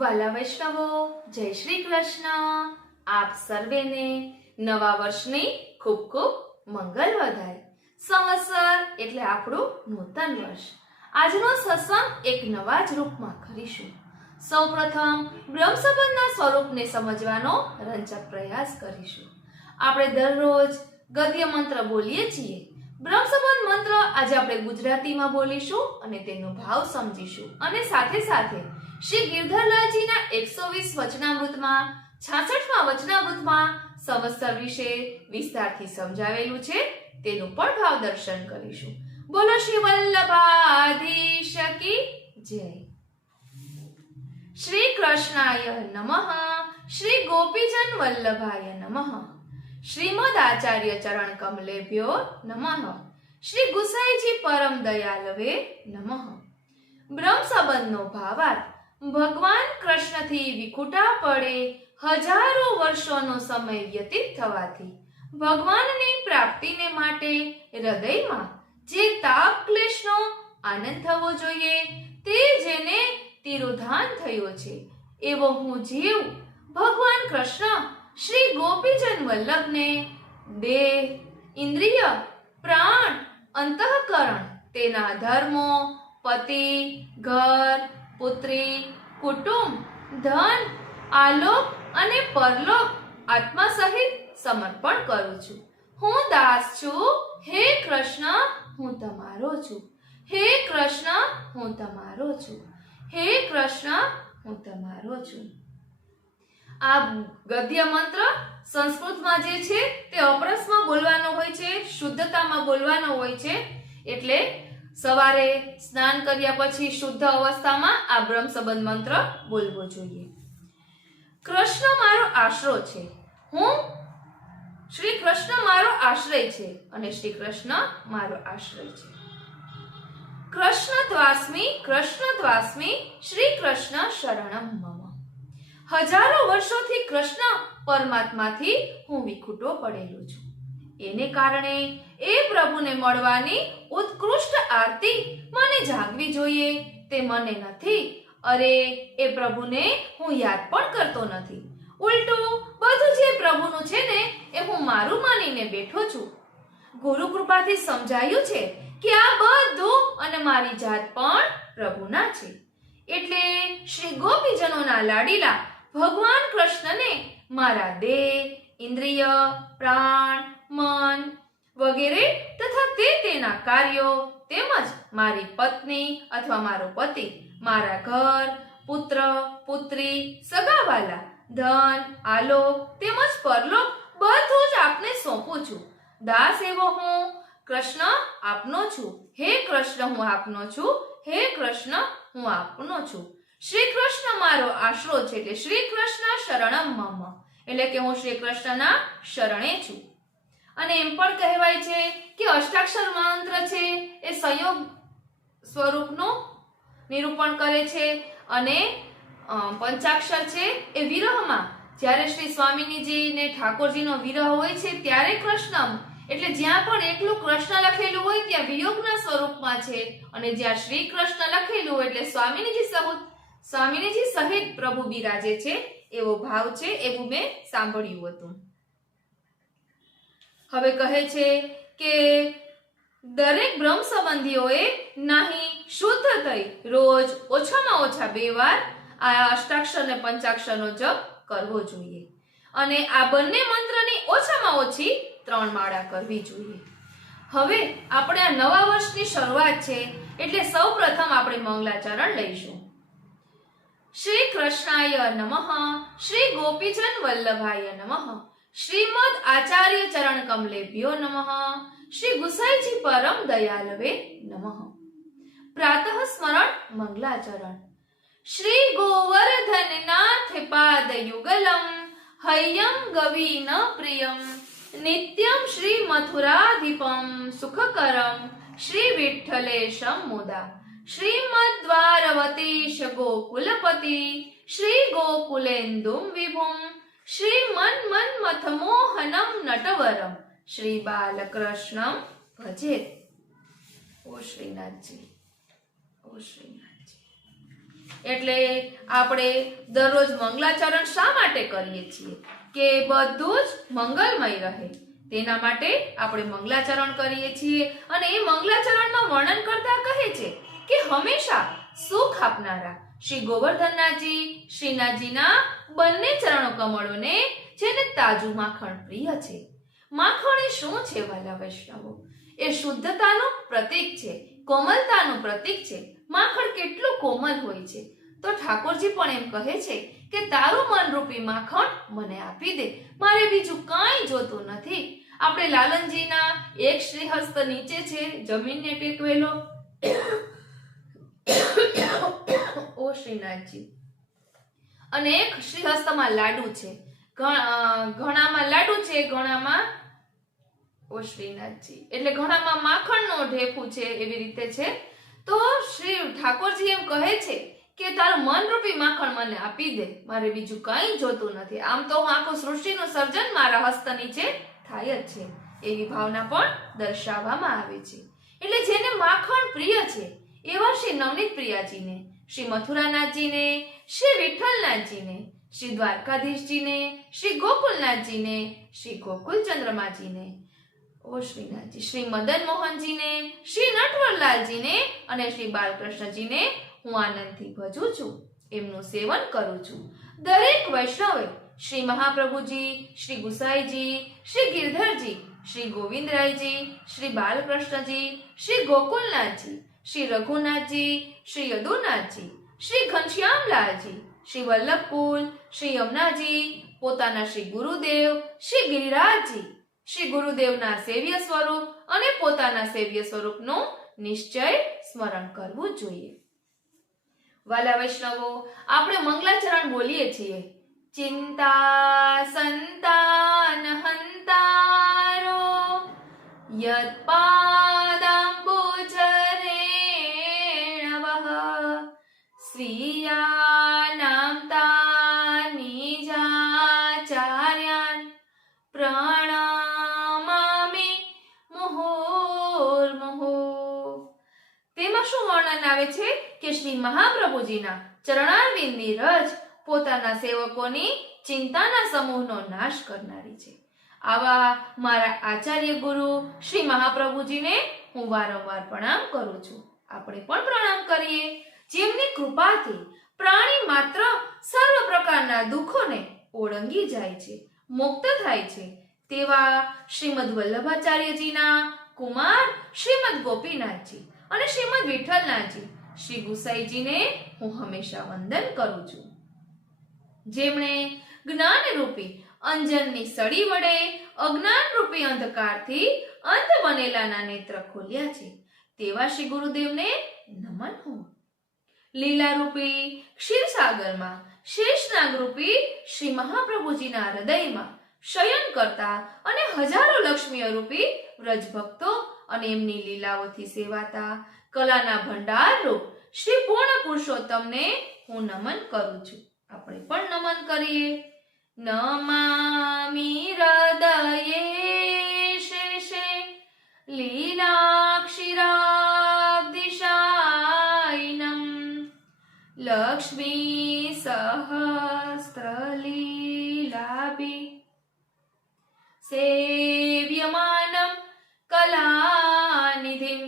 વાલા વૈષ્ણવો, જય શ્રી કૃષ્ણ. આપ સર્વેને નવા વર્ષની ખૂબ ખૂબ મંગલ વધાય. સંવત્સર એટલે આપણું નૂતન વર્ષ. આજનો સત્સંગ એક નવા જ રૂપમાં કરીશું. સૌપ્રથમ બ્રહ્મ સંબંધના સ્વરૂપને સમજવાનો રંજક પ્રયાસ કરીશું. આપણે દરરોજ ગદ્ય મંત્ર બોલીએ છીએ. બ્રહ્મ સંબંધ મંત્ર આજે આપણે ગુજરાતીમાં બોલીશું અને તેનો ભાવ સમજીશું. અને સાથે સાથે શ્રી ગિરધરલાલજીના 120 વચનામૃતમાં 66મા વચનામૃતમાં સંવત્સર વિશે વિસ્તારથી સમજાવેલું છે, તેનું પણ ભાવ દર્શન કરીશું. બોલો શ્રી વલ્લભાધીશ કી જય. શ્રી કૃષ્ણાય નમઃ. શ્રી ગોપીજન વલ્લભાય નમઃ. શ્રીમદ આચાર્ય ચરણ કમલેભ્યો નમઃ. શ્રી ગુસાઈજી પરમ દયાલવે નમઃ. બ્રહ્મ સંબંધનો ભાવાર્થ: ભગવાન કૃષ્ણથી વિખૂટા પડે હજારો વર્ષોનો સમય વ્યતીત થવાથી ભગવાનની પ્રાપ્તિને માટે હૃદયમાં જે તાપ ક્લેશનો આનંદ થવો જોઈએ તે જેને તિરોધાન થયો છે, એવો હું જીવ ભગવાન કૃષ્ણ શ્રી ગોપીજન વલ્લભને દેહ, ઇન્દ્રિય, પ્રાણ, અંતઃકરણ, તેના ધર્મો, પતિ, ઘર, પુત્રી, કુટુંબ, ધન, આલોક અને પરલોક આત્મા સહિત સમર્પણ કરું છું. હું દાસ છું. હે કૃષ્ણ, હું તમારો છું. હે કૃષ્ણ, હું તમારો છું. હે કૃષ્ણ, હું તમારો છું. આ ગદ્ય મંત્ર સંસ્કૃતમાં જે છે તે અપરસમાં બોલવાનો હોય છે, શુદ્ધતામાં બોલવાનો હોય છે. એટલે સવારે સ્નાન કર્યા પછી શુદ્ધ અવસ્થામાં આ બ્રહ્મ સંબંધ મંત્ર બોલવો જોઈએ. કૃષ્ણ મારો આશરો છે. હું શ્રી કૃષ્ણ મારો આશ્રય છે અને શ્રી કૃષ્ણ મારો આશ્રય છે. કૃષ્ણ દ્વાસ્મી શ્રી કૃષ્ણ શરણમ મમ. હજારો વર્ષોથી કૃષ્ણ પરમાત્માથી હું વિખૂટો પડેલો છું. એને કારણે એ પ્રભુને મળવાની ઉત્કૃષ્ટ આરતી મને જાગવી જોઈએ, તે મને નથી. અરે, એ પ્રભુને હું યાદ પણ કરતો નથી. ઉલટું બધું જે પ્રભુનું છે ને એ હું મારું માનીને બેઠો છું. ગુરુ કૃપાથી સમજાયું છે કે આ બધું અને મારી જાત પણ પ્રભુના છે. એટલે શ્રી ગોપીજનોના લાડીલા ભગવાન કૃષ્ણને મારા દેહ, ઇન્દ્રિય, પ્રાણ, મન વગેરે તથા તેના કાર્યો તેમજ મારી પત્ની અથવા મારો પતિ, મારા ઘર, પુત્ર, પુત્રી, સગાવાલા, ધન, આલોક તેમજ પરલોક બધું જ આપને સોંપું છું. દાસ એવો હું કૃષ્ણ આપનો છું. હે કૃષ્ણ, હું આપનો છું. હે કૃષ્ણ, હું આપનો છું. શ્રી કૃષ્ણ મારો આશરો છે એટલે શ્રી કૃષ્ણ શરણમ મમ, એટલે કે હું શ્રી કૃષ્ણના શરણે છું. અને એમ પણ કહેવાય છે કે અષ્ટાક્ષર મંત્ર છે એ સંયોગ સ્વરૂપનું નિરૂપણ કરે છે અને પંચાક્ષર છે એ વિરહમાં, જ્યારે શ્રી સ્વામિનીજી ને ઠાકોરજીનો વિરહ હોય છે ત્યારે કૃષ્ણ, એટલે જ્યાં પણ એકલું કૃષ્ણ લખેલું હોય ત્યાં વિયોગના સ્વરૂપમાં છે, અને જ્યાં શ્રી કૃષ્ણ લખેલું હોય એટલે સ્વામિનીજી સહિત પ્રભુ બિરાજે છે એવો ભાવ છે, એવું મેં સાંભળ્યું હતું. હવે કહે છે કે દરેક બ્રહ્મ સંબંધીઓએ નાહી શુદ્ધ થઈ રોજ ઓછામાં ઓછા 2 વાર આ અષ્ટાક્ષર અને પંચાક્ષરનો જપ કરવો જોઈએ. અને આ બંને મંત્રની ઓછામાં ઓછી 3 માળા કરવી જોઈએ. હવે આપણે આ નવા વર્ષની શરૂઆત છે એટલે સૌપ્રથમ આપણે મંગલાચરણ લઈશું. શ્રી કૃષ્ણાય નમઃ. શ્રી ગોપીજન વલ્લભાય નમઃ. શ્રીમદ આચાર્ય ચરણ કમલેભ્યો નમઃ. શ્રી ગુસાઈજી પરમ દયાલવે નમઃ. પ્રાતઃ સ્મરણ મંગલાચરણ. શ્રી ગોવર્ધનનાથ પાદ યુગલમ હૈયમ ગવીન પ્રિયમ નિત્યમ શ્રી મથુરાધિપમ સુખકરમ શ્રી વિઠ્ઠલેશમ મુદા. શ્રીમદ દ્વારવતીશ ગોકુલપતિ શ્રી ગોકુલેન્દુમ વિભુમ શ્રી મન્મથ મોહનમ નટવરમ શ્રી બાલકૃષ્ણમ ભજેત. ઓ શ્રીનાથજી, ઓ શ્રીનાથજી. એટલે આપણે દરરોજ મંગલાચરણ શા માટે કરીએ છીએ? કે બધું જ મંગલમય રહે, તેના માટે આપણે મંગલાચરણ કરીએ છીએ. અને એ મંગલાચરણમાં વર્ણન કરતા કહે છે કે હંમેશા સુખ આપનારા શ્રી ગોવર્ધનનાથજી શ્રીનાથજીના બંને ચરણો કમળોને જેને તાજું માખણ પ્રિય છે. માખણ એ શું છે વાલા વૈષ્ણવો? એ શુદ્ધતાનું પ્રતીક છે, કોમલતાનું પ્રતીક છે. માખણ કેટલું કોમલ હોય છે. તો ઠાકોરજી પણ એમ કહે છે કે તારું મનરૂપી માખણ મને આપી દે, મારે બીજું કાંઈ જોતું નથી. આપણે લાલનજીના એક શ્રીહસ્ત નીચે છે, જમીનને ટેકવેલો. ઓ શ્રીનાથજી, અને એક શ્રીહસ્તમાં લાડુ છે, ઘણામાં લાડુ છે, ઘણામાં ઓ શ્રીનાથજી એટલે ઘણામાં માખણનો ઢેફું છે, એવી રીતે છે. તો શ્રી ઠાકોરજી એમ કહે છે કે તારું મનરૂપી માખણ મને આપી દે, મારે બીજું કંઈ જોતું નથી. આમ તો હું આખું સૃષ્ટિનું સર્જન મારા હસ્ત નીચે થાય જ છે, એવી ભાવના પણ દર્શાવવામાં આવે છે. એટલે જેને માખણ પ્રિય છે એવા શ્રી નવનીત પ્રિયાજીને, શ્રી મથુરાનાથજીને, શ્રી વિઠ્ઠલનાથજીને, શ્રી દ્વારકાધીશજીને, શ્રી ગોકુલનાથજીને, શ્રી ગોકુલ ચંદ્રમાજીને, ઓ શ્રીનાથજી, શ્રી મદન મોહનજીને, શ્રી નટવરલાલજીને અને શ્રી બાલકૃષ્ણજીને હું આનંદથી ભજું છું, એમનું સેવન કરું છું. દરેક વૈષ્ણવે શ્રી મહાપ્રભુજી, શ્રી ગુસાઈજી, શ્રી ગિરધરજી, શ્રી ગોવિંદરાયજી, શ્રી બાલકૃષ્ણજી, શ્રી ગોકુલનાથજી, શ્રી રઘુનાથજી, શ્રી યદુનાથજી, શ્રી ઘનશ્યામલાલજી, શ્રી વલ્લભકુલ, શ્રી યમુનાજી, પોતાના શ્રી ગુરુદેવ, શ્રી ગિરિરાજજી, શ્રી ગુરુદેવના સેવ્ય સ્વરૂપ અને પોતાના સેવ્ય સ્વરૂપનું નિશ્ચય સ્મરણ કરવું જોઈએ. વાલા વૈષ્ણવો, આપણે મંગલાચરણ બોલીએ છીએ. ચિંતા સંતાન હંતારો યત પાદાંબુજરેણવઃ સ્વીયાનાં તાનિ જાચાર્યાન પ્રણમામિ મુહુર્મુહુઃ. તેમાં શું વર્ણન આવે છે કે શ્રી મહાપ્રભુજીના ચરણારવિંદની રજ પોતાના સેવકોની ચિંતાના સમૂહનો નાશ કરનારી છે. આવા મારા આચાર્ય ગુરુ શ્રી મહાપ્રભુજીને હું વારંવાર પ્રણામ કરું છું. આપણે પણ પ્રણામ કરીએ, જેમની કૃપાથી પ્રાણી માત્ર સર્વ પ્રકારના દુઃખોને ઓળંગી જાય છે, મુક્ત થાય છે. તેવા શ્રીમદ વલ્લભાચાર્યજીના કુમાર શ્રીમદ ગોપીનાથજી અને શ્રીમદ વિઠ્ઠલનાથજી શ્રી ગુસાઈજીને હું હંમેશા વંદન કરું છું, જેમણે જ્ઞાનરૂપી અંજનની સળી વડે અજ્ઞાનરૂપી અંધકારથી અંધ બનેલાના નેત્ર ખોલ્યા છે. તેવા શ્રી ગુરુદેવને નમન હો. લીલારૂપી ક્ષીરસાગરમાં શેષનાગરૂપી શ્રી મહાપ્રભુજીના હૃદયમાં શયન કરતા અને હજારો લક્ષ્મીઓ રૂપી વ્રજભક્તો અને એમની લીલાઓથી સેવાતા કલાના ભંડાર રૂપ શ્રી પૂર્ણ પુરુષોત્તમને હું નમન કરું છું. આપણે પણ નમન કરીએ. નમામિ હૃદયે શેષે લીલાક્ષીરાબ્ધિશાયિનમ લક્ષ્મી સહસ્રલીલાભિ સેવ્યમાનમ કલાનિધિમ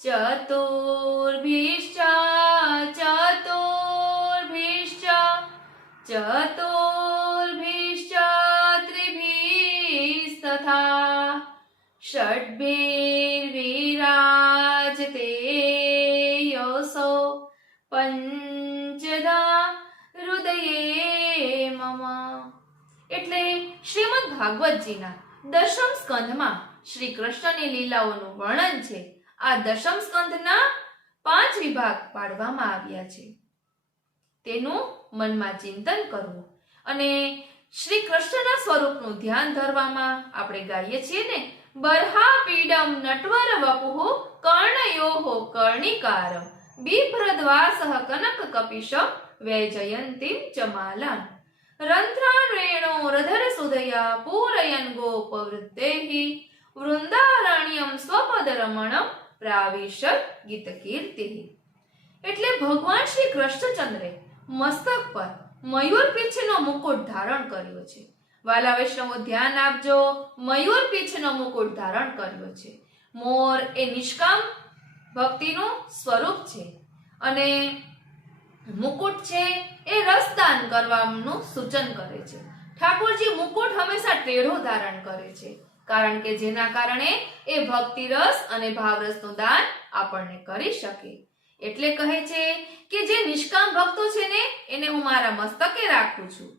ચતુર્ભિશ્ચ ત્રિભિस्तथा षड्भिर्विराजते योऽसौ પંચદા હૃદયે મમ. એટલે શ્રીમદ ભાગવતજીના દશમ સ્કંધમાં શ્રી કૃષ્ણની લીલાઓનું વર્ણન છે. આ દશમ સ્કંધના 5 વિભાગ પાડવામાં આવ્યા છે. તેનું મનમાં ચિંતન કરવું અને શ્રી કૃષ્ણના સ્વરૂપનું ધ્યાન ધરવામાં આપણે ગાઈએ છીએ ને, બર્હા પીડમ નટવર વપુઃ કર્ણયોઃ કર્ણિકારમ બિભ્રદ્વાસઃ કનક કપિશ વૈજયંતીમ ચમાલાન રંધ્રાન રેણો રધર સુધયા પૂરયન ગોપવૃદ્ધેઃ વૃંદારણ્યમ સ્વપદ રમણમ પ્રાવિશત ગીત કીર્તિઃ. એટલે ભગવાન શ્રી કૃષ્ણચંદ્રે મસ્તક પર મયુર પીછનો મુકુટ ધારણ કર્યો છે. વાલા વૈષ્ણવો ધ્યાન આપજો, મયુર પીછનો મુકુટ ધારણ કર્યો છે. મોર એ નિષ્કામ ભક્તિનું સ્વરૂપ છે અને મુકુટ છે એ રસદાન કરવાનું સૂચન કરે છે. ઠાકોરજી મુકુટ હંમેશા ટેઢો ધારણ કરે છે, કારણ કે જેના કારણે એ ભક્તિ રસ અને ભાવરસનું દાન આપણને કરી શકે. એટલે કહે છે કે જે નિષ્કામ ભક્તો છે ને એને હું મારા મસ્તકે રાખું છું.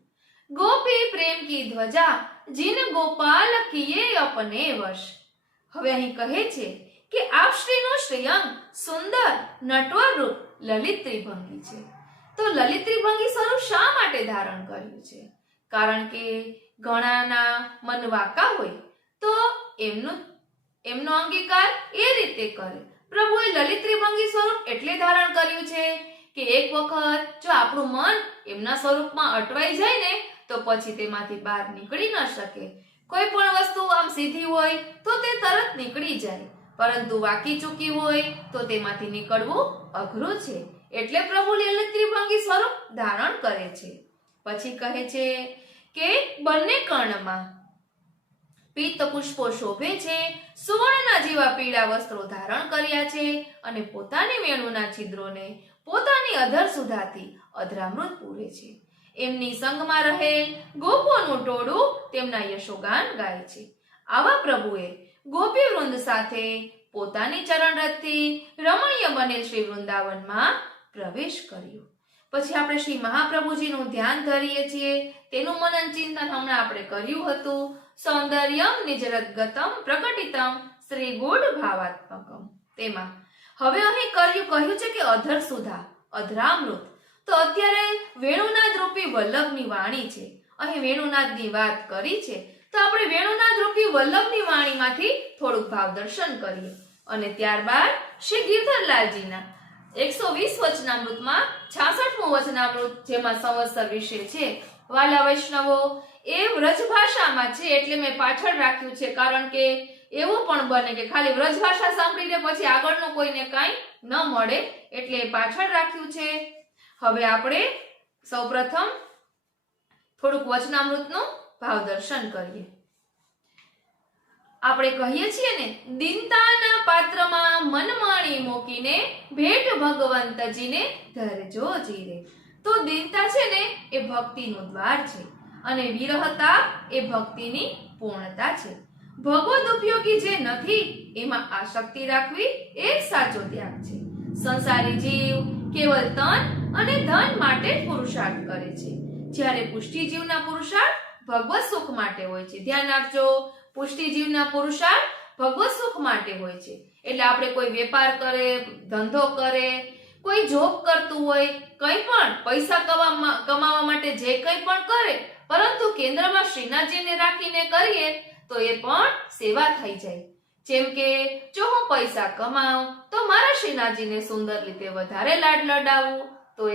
ગોપી પ્રેમ કી ધ્વજા જીન ગોપાલ કિયે અપને વશ. હવે અહીં કહે છે કે આપ શ્રીનું શ્રેયંગ સુંદર નટવર રૂપ લલિત ત્રિભંગી છે. તો લલિત ત્રિભંગી સ્વરૂપ શા માટે ધારણ કર્યું છે? કારણ કે ઘણાના મન વાંકા હોય તો એમનો અંગીકાર એ રીતે કરે. પ્રભુએ લલિત ત્રિભંગી સ્વરૂપ એટલે ધારણ કર્યું છે કે એક વખત જો આપણું મન એમના સ્વરૂપમાં અટવાઈ જાય ને તો પછી તેમાંથી બહાર નીકળી ન શકે. કોઈ પણ વસ્તુ આમ સીધી હોય તો તે તરત નીકળી જાય, પરંતુ વાકી ચૂકી હોય તો તેમાંથી નીકળવું અઘરું છે. એટલે પ્રભુ લલિત ત્રિભંગી સ્વરૂપ ધારણ કરે છે. પછી કહે છે કે બંને કર્ણમાં પીત પુષ્પો શોભે છે, સુવર્ણના જેવા પીળા વસ્ત્રો ધારણ કર્યા છે અને પોતાની વેણુના છિદ્રોને પોતાની અધર સુધાથી અધરામૃત પૂરે છે. એમની સંગમાં રહેલ ગોપોનું ટોળું તેમના યશોગાન ગાય છે. આવા પ્રભુએ ગોપી વૃંદ સાથે પોતાની ચરણરથથી રમણીય બનેલ શ્રી વૃંદાવનમાં પ્રવેશ કર્યો. પછી આપણે શ્રી મહાપ્રભુજીનું ધ્યાન ધરીએ છીએ. તેનું મનન ચિંતન હમણાં આપણે કર્યું હતું. સૌંદર્યમ નિજરદગતમ પ્રકટિતમ શ્રી ગુઢ ભાવાત્મકમ. તેમાં હવે અહીં કહ્યું છે કે અધર સુધા અધરામૃત. તો અત્યારે વેણુનાદ રૂપી વલ્લભની વાણી છે. અહીં વેણુનાદની વાત કરી છે તો આપણે વેણુનાદ રૂપી વલ્લભની વાણીમાંથી થોડુંક ભાવ દર્શન કરીએ અને ત્યારબાદ શ્રી ગિરધરલાલજીના 120 વચનામૃતમાં 66મું વચનામૃત જેમાં સંવત્સર વિશે છે. વાલા વૈષ્ણવો એ વ્રજ ભાષામાં છે એટલે મેં પાછળ રાખ્યું છે, કારણ કે એવું પણ બને કે ખાલી વ્રજ ભાષા સાંભળીને પછી આગળનું કોઈને કાંઈ ન મળે, એટલે પાછળ રાખ્યું છે. હવે આપણે સૌપ્રથમ થોડુંક વચનામૃતનું ભાવ દર્શન કરીએ. આપણે કહીએ છીએ ને, દીનતાના પાત્રમાં મનમાણી મૂકીને ભેટ ભગવંતજીને ધરજો જીરે. તો દીનતા છે ને એ ભક્તિનું દ્વાર છે અને વિરહતા એ ભક્તિની પૂર્ણતા છે. ભગવદ ઉપયોગી જે નથી એમાં આસક્તિ રાખવી એ સાચો ત્યાગ છે. સંસારી જીવ કેવલ તન અને ધન માટે પુરુષાર્થ કરે છે, જ્યારે પુષ્ટિ જીવના પુરુષાર્થ ભગવત સુખ માટે હોય છે. ધ્યાન આપજો, પુષ્ટિ જીવના પુરુષાર્થ ભગવત સુખ માટે હોય છે. એટલે આપણે કોઈ વેપાર કરે, ધંધો કરે, કોઈ જોબ કરતું હોય, કંઈ પણ પૈસા કમાવા માટે જે કંઈ પણ કરે, પરંતુ કેન્દ્રમાં શ્રીનાથજીને રાખીને કરીએ તો એ પણ સેવા થઈ જાય. જેમ કે જો હું પૈસા કમાઉં તો મારા શ્રીનાથજીને સુંદર રીતે વધારે લાડ લડાવું, તો એ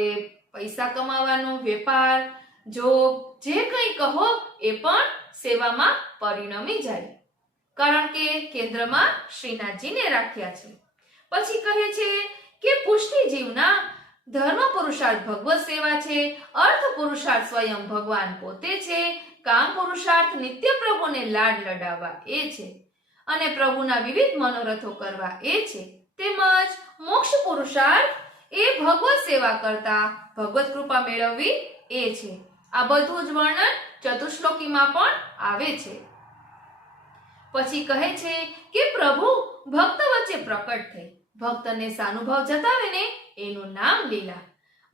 પૈસા કમાવાનો વેપાર, જોબ, જે કંઈ કહો એ પણ સેવામાં પરિણમી જાય, કારણ કે કેન્દ્રમાં શ્રીનાથજીને રાખ્યા છે. પછી કહે છે કે પુષ્ટિ જીવના ધર્મ પુરુષાર્થ ભગવત સેવા છે, અર્થ પુરુષાર્થ સ્વયં ભગવાન પોતે છે, કામ પુરુષાર્થ નિત્ય પ્રભુને લાડ લડાવવા એ છે અને પ્રભુના વિવિધ મનોરથો કરવા એ છે. તેમજ મોક્ષ પુરુષાર્થ એ ભગવત સેવા કરતા ભગવત કૃપા મેળવવી એ છે. આ બધું જ વર્ણન ચતુશ્લોકીમાં પણ આવે છે. પછી કહે છે કે પ્રભુ ભક્ત વચ્ચે પ્રકટ થઈ ભક્તને સાનુભાવ જતાવે ને એનું નામ લીલા.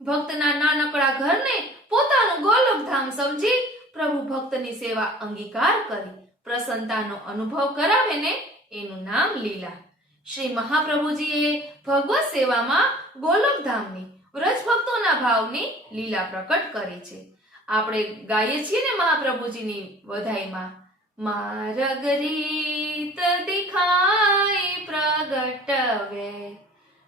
ભક્તના નાનકડા ઘરને પોતાનું ગોલોકધામ સમજી પ્રભુ ભક્તની સેવા અંગીકાર કરી પ્રસન્નતાનો અનુભવ કરાવે ને એનું નામ લીલા. શ્રી મહાપ્રભુજીએ ભગવત સેવામાં ગોલોકધામની વ્રજ ભક્તોના ભાવની લીલા પ્રકટ કરી છે. આપણે ગાઈએ છીએ ને મહાપ્રભુજીની વધાઈમાં, માર્ગ રીત દિખાઈ પ્રગટ વે,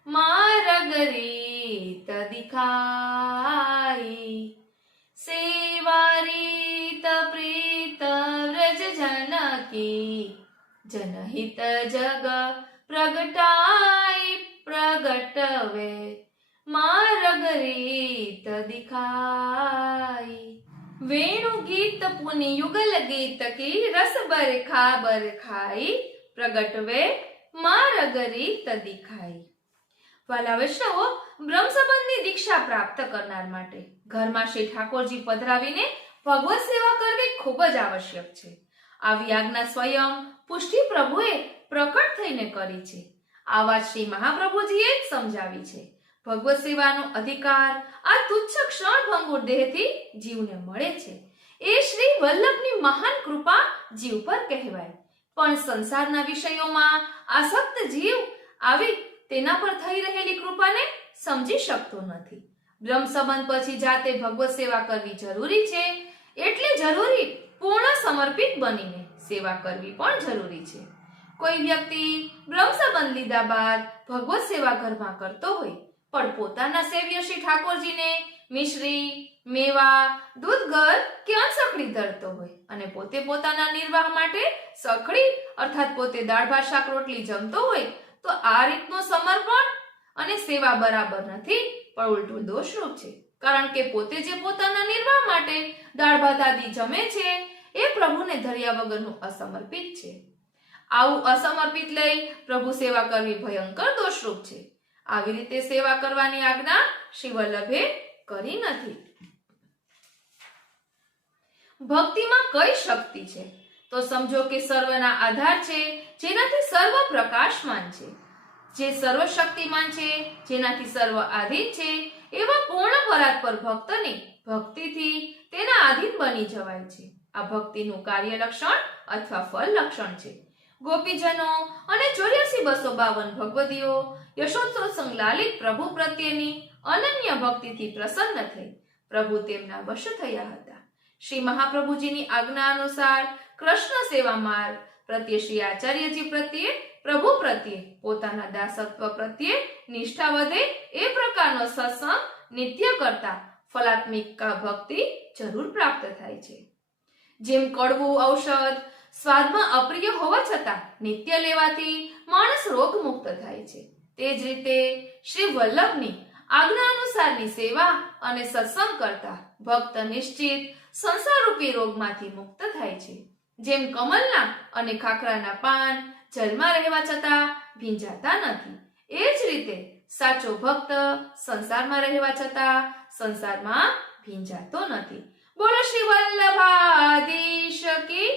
માર્ગ રીત દિખાઈ, સેવા રીત પ્રીત વ્રજ જનકી, જનહિત જગ પ્રગટાઈ પ્રગટ વે, માર્ગ રીત દિખાઈ। વેણુ ગીત પુની યુગલ ગીત કી રસ બર ખાઈ, પ્રગટ વે માર્ગ રીત દિખાઈ। વાલા વૈષ્ણવો, બ્રહ્મ સંબંધની દીક્ષા પ્રાપ્ત કરનાર માટે ઘરમાં શ્રી ઠાકોરજી પધરાવીને ભગવત સેવા કરવી ખૂબ જ આવશ્યક છે। આવી આજ્ઞા સ્વયં પુષ્ટિ પ્રભુએ પ્રકટ થઈને કરી છે। આ વાત શ્રી મહાપ્રભુજીએ જ સમજાવી છે। ભગવત સેવાનો અધિકાર આ તુચ્છ ક્ષણભંગુર દેહથી જીવને મળે છે। એ શ્રી વલ્લભની મહાન કૃપા જીવ પર કહેવાય। પણ સંસારના વિષયોમાં આસક્ત જીવ આવી તેના પર થઈ રહેલી કૃપાને સમજી શકતો નથી। બ્રહ્મ સંબંધ પછી જાતે ભગવત સેવા કરવી જરૂરી છે, એટલે જરૂરી પૂર્ણ સમર્પિત બનીને સેવા કરવી પણ જરૂરી છે। કોઈ વ્યક્તિ બ્રહ્મ સંબંધ લીધા બાદ ભગવત સેવા ઘરમાં કરતો હોય, પણ પોતાના સેવ્ય શ્રી ઠાકોરજીને મિશ્રી, મેવા, દૂધગર કે અનસકડી ધરતો હોય અને પોતે પોતાના નિર્વાહ માટે સખડી અર્થાત પોતે દાળ ભાત શાક રોટલી જમતો હોય, તો આ રીતનું સમર્પણ અને સેવા બરાબર નથી, પણ ઉલટું દોષરૂપ છે। કારણ કે પોતે જે પોતાના નિર્વાહ માટે દાળ ભાત આદિ જમે છે એ પ્રભુને ધર્યા વગરનું અસમર્પિત છે। આવું અસમર્પિત લઈ પ્રભુ સેવા કરવી ભયંકર દોષરૂપ છે। આવી રીતે સેવા કરવાની આજ્ઞા શ્રી વલ્લભે કરી નથી। ભક્તિમાં કઈ શક્તિ છે? તો સમજો કે સર્વના આધાર છે, જેનાથી સર્વ પ્રકાશમાન છે, જે સર્વશક્તિમાન છે, જેનાથી સર્વ આધીન છે, એવા પૂર્ણ પરાત્પર ભક્તની ભક્તિથી તેના આધીન બની જવાય છે। આ ભક્તિનું કાર્ય લક્ષણ અથવા ફળ લક્ષણ છે। ગોપીજનો અને 84,252 ભગવદીઓ યશોત્સવ લાલિત પ્રભુ પ્રત્યેની અનન્ય ભક્તિથી પ્રસન્ન થઈ પ્રભુ તેમના વશ થયા હતા। શ્રી મહાપ્રભુજીની આજ્ઞા અનુસાર કૃષ્ણ સેવા માર્ગ પ્રત્યે શ્રી આચાર્યજી પ્રત્યે પ્રભુ પ્રત્યે પોતાના દાસત્વ પ્રત્યે નિષ્ઠા વધે એ પ્રકારનો સત્સંગ નિત્ય કરતા ફલાત્મિક ભક્તિ જરૂર પ્રાપ્ત થાય છે। જેમ કડવું ઔષધ સ્વાદમાં અપ્રિય હોવા છતાં નિત્ય લેવાથી માણસ રોગ મુક્ત થાય છે, તે જ રીતે શ્રી વલ્લભની આજ્ઞા અનુસારની સેવા અને સત્સંગ કરતા ભક્ત નિશ્ચિત સંસારરૂપી રોગમાંથી મુક્ત થાય છે। જેમ કમલના અને ખાખરાના પાન જલમાં રહેવા છતાં ભીંજાતા નથી, એ જ રીતે સાચો ભક્ત સંસારમાં રહેવા છતાં સંસારમાં ભીંજાતો નથી। બોલો શ્રી વલ્લભાધીશ કી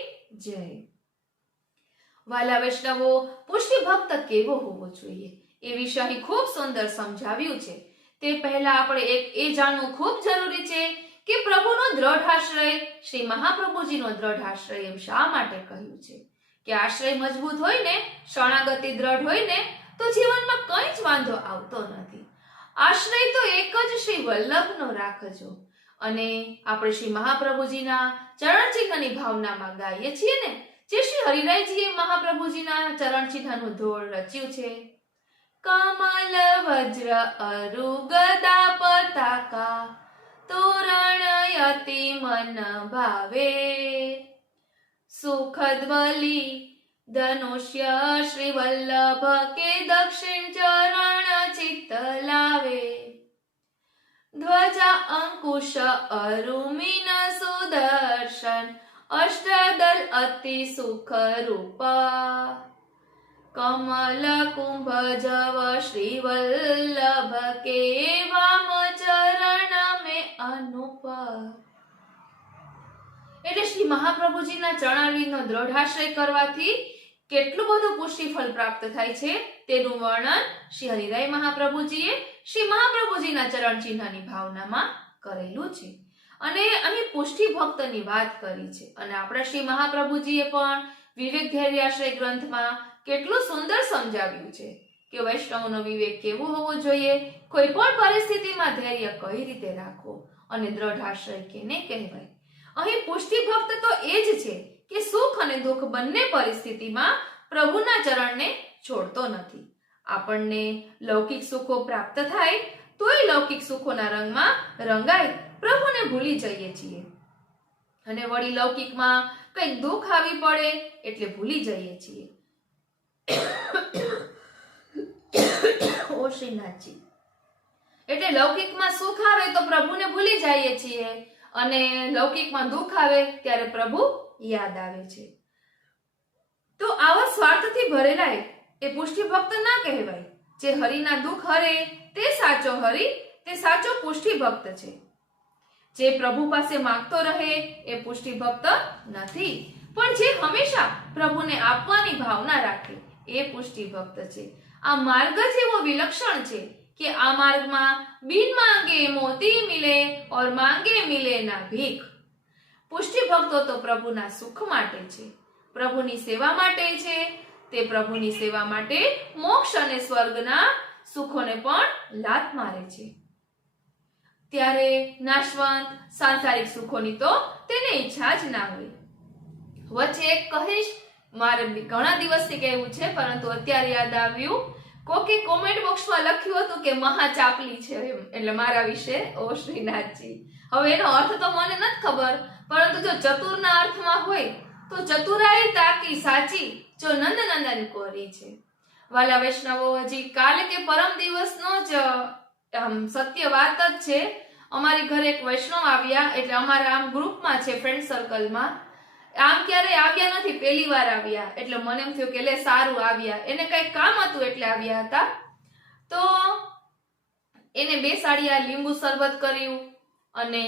જય। વાલા વૈષ્ણવો, પુષ્ટિ ભક્ત કેવો હોવો જોઈએ એ વિશે અહીં ખૂબ સુંદર સમજાવ્યું છે। તે પહેલા આપણે એ જાણવું ખૂબ જરૂરી છે કે પ્રભુનો દ્રઢ આશ્રય, શ્રી મહાપ્રભુજીનો દ્રઢ આશ્રય એમ શા માટે કહ્યું છે? કે આશ્રય મજબૂત હોય ને, શરણાગતિ દ્રઢ હોય ને, તો જીવનમાં કંઈ જ વાંધો આવતો નથી। આશ્રય તો એક જ શ્રી વલ્લભનો રાખજો। અને આપણે શ્રી મહાપ્રભુજીના ચરણ ચિહ્નની ભાવનામાં ગાઈએ છીએ ને, જે શ્રી હરિરાયજીએ મહાપ્રભુજીના ચરણ ચિહ્નનું ધોળ રચ્યું છે। કમલ વજ્ર અરુ ગદા પતાકા તોરણયતિ મન ભાવે સુખદ બલી ધનુષ્ય શ્રી વલ્લભ કે દક્ષિણ ચરણ ચિત્ત લાવે ધ્વજા અંકુશ અરુમિન સુદર્શન અષ્ટદલ અતિ સુખ રૂપા કમલ કુંભ જવ શ્રી વલ્લભ કે વામ ચરણ મે અનુપ। એટલે શ્રી મહાપ્રભુજીના ચરણારવિંદનો દ્રઢાશ્રય કરવાથી કેટલું બધું પુષ્ટિફળ પ્રાપ્ત થાય છે તેનું વર્ણન શ્રી હરિરાય મહાપ્રભુજીએ શ્રી મહાપ્રભુજીના ચરણ ચિહ્નની ભાવનામાં કરેલું છે। અને અહીં પુષ્ટિ ભક્તની વાત કરી છે। અને આપણા શ્રી મહાપ્રભુજીએ પણ વિવેક ધૈર્યાશ્રય ગ્રંથમાં કેટલું સુંદર સમજાવ્યું છે કે વૈષ્ણવનો વિવેક કેવો હોવો જોઈએ, કોઈ પણ પરિસ્થિતિમાં ધૈર્ય કઈ રીતે રાખવું અને દ્રઢ આશ્રય કેને કહેવાય। અહીં પુષ્ટિ ભક્ત તો એ જ છે કે સુખ અને દુઃખ બંને પરિસ્થિતિમાં પ્રભુના ચરણને છોડતો નથી। આપણને લૌકિક સુખો પ્રાપ્ત થાય તોય લૌકિક સુખોના રંગમાં રંગાઈ પ્રભુને ભૂલી જઈએ છીએ, અને વળી લૌકિકમાં કંઈક દુઃખ આવી પડે એટલે ભૂલી જઈએ છીએ। ઓ શ્રીનાથજી, એટલે લૌકિકમાં સુખ આવે તો પ્રભુને ભૂલી જઈએ છીએ અને લૌકિકમાં દુઃખ આવે ત્યારે પ્રભુ યાદ આવે છે. તો આવા સ્વાર્થથી ભરેલા એ પુષ્ટિ ભક્ત ના કહેવાય. જે હરિના દુઃખ હરે તે સાચો હરિ, તે સાચો પુષ્ટિ ભક્ત છે. જે પ્રભુ પાસે માંગતો રહે એ પુષ્ટિ ભક્ત નથી, પણ જે હંમેશા પ્રભુને આપવાની ભાવના રાખે એ પુષ્ટિ ભક્ત છે. આ માર્ગ જ એવો વિલક્ષણ છે કે આ માર્ગમાં બિન માંગે મોતી મિલે ઓર માંગે મિલે ના ભીખ. પુષ્ટિ ભક્તો તો પ્રભુના સુખ માટે છે, પ્રભુની સેવા માટે છે. તે પ્રભુની સેવા માટે મોક્ષ અને સ્વર્ગના સુખોને પણ લાત મારે છે. ત્યારે નાશવંત સાંસારિક સુખોની તો તેને ઈચ્છા જ ના હોય. વચ્ચે એક કહીશ, મારે ઘણા દિવસથી કહેવું છે પરંતુ અત્યારે યાદ આવ્યું. કોકે કોમેન્ટ બોક્સમાં લખ્યું હતું કે મહાચાપલી છે એમ, એટલે મારા વિશે ઓ શ્રીનાથજી. હવે એનો અર્થ તો મને નથી ખબર, પરંતુ જો ચતુરના અર્થમાં હોય તો ચતુરાઈ તાકી સાચી જો નંદનંદન કોરી છે. વાલા વૈષ્ણવો, હજી કાલે કે પરમ દિવસનો જ સત્ય વાત જ છે. અમારી ઘરે એક વૈષ્ણવ આવ્યા, એટલે અમારા આમ ગ્રુપમાં છે, ફ્રેન્ડ સર્કલમાં. આમ ક્યારે આવ્યા નથી, પહેલી વાર આવ્યા. એટલે મને એમ થયું કે લે સારું આવ્યા, એને કઈ કામ હતું એટલે આવ્યા હતા. તો એને બેસાડ્યા, લીંબુ શરબત કર્યું અને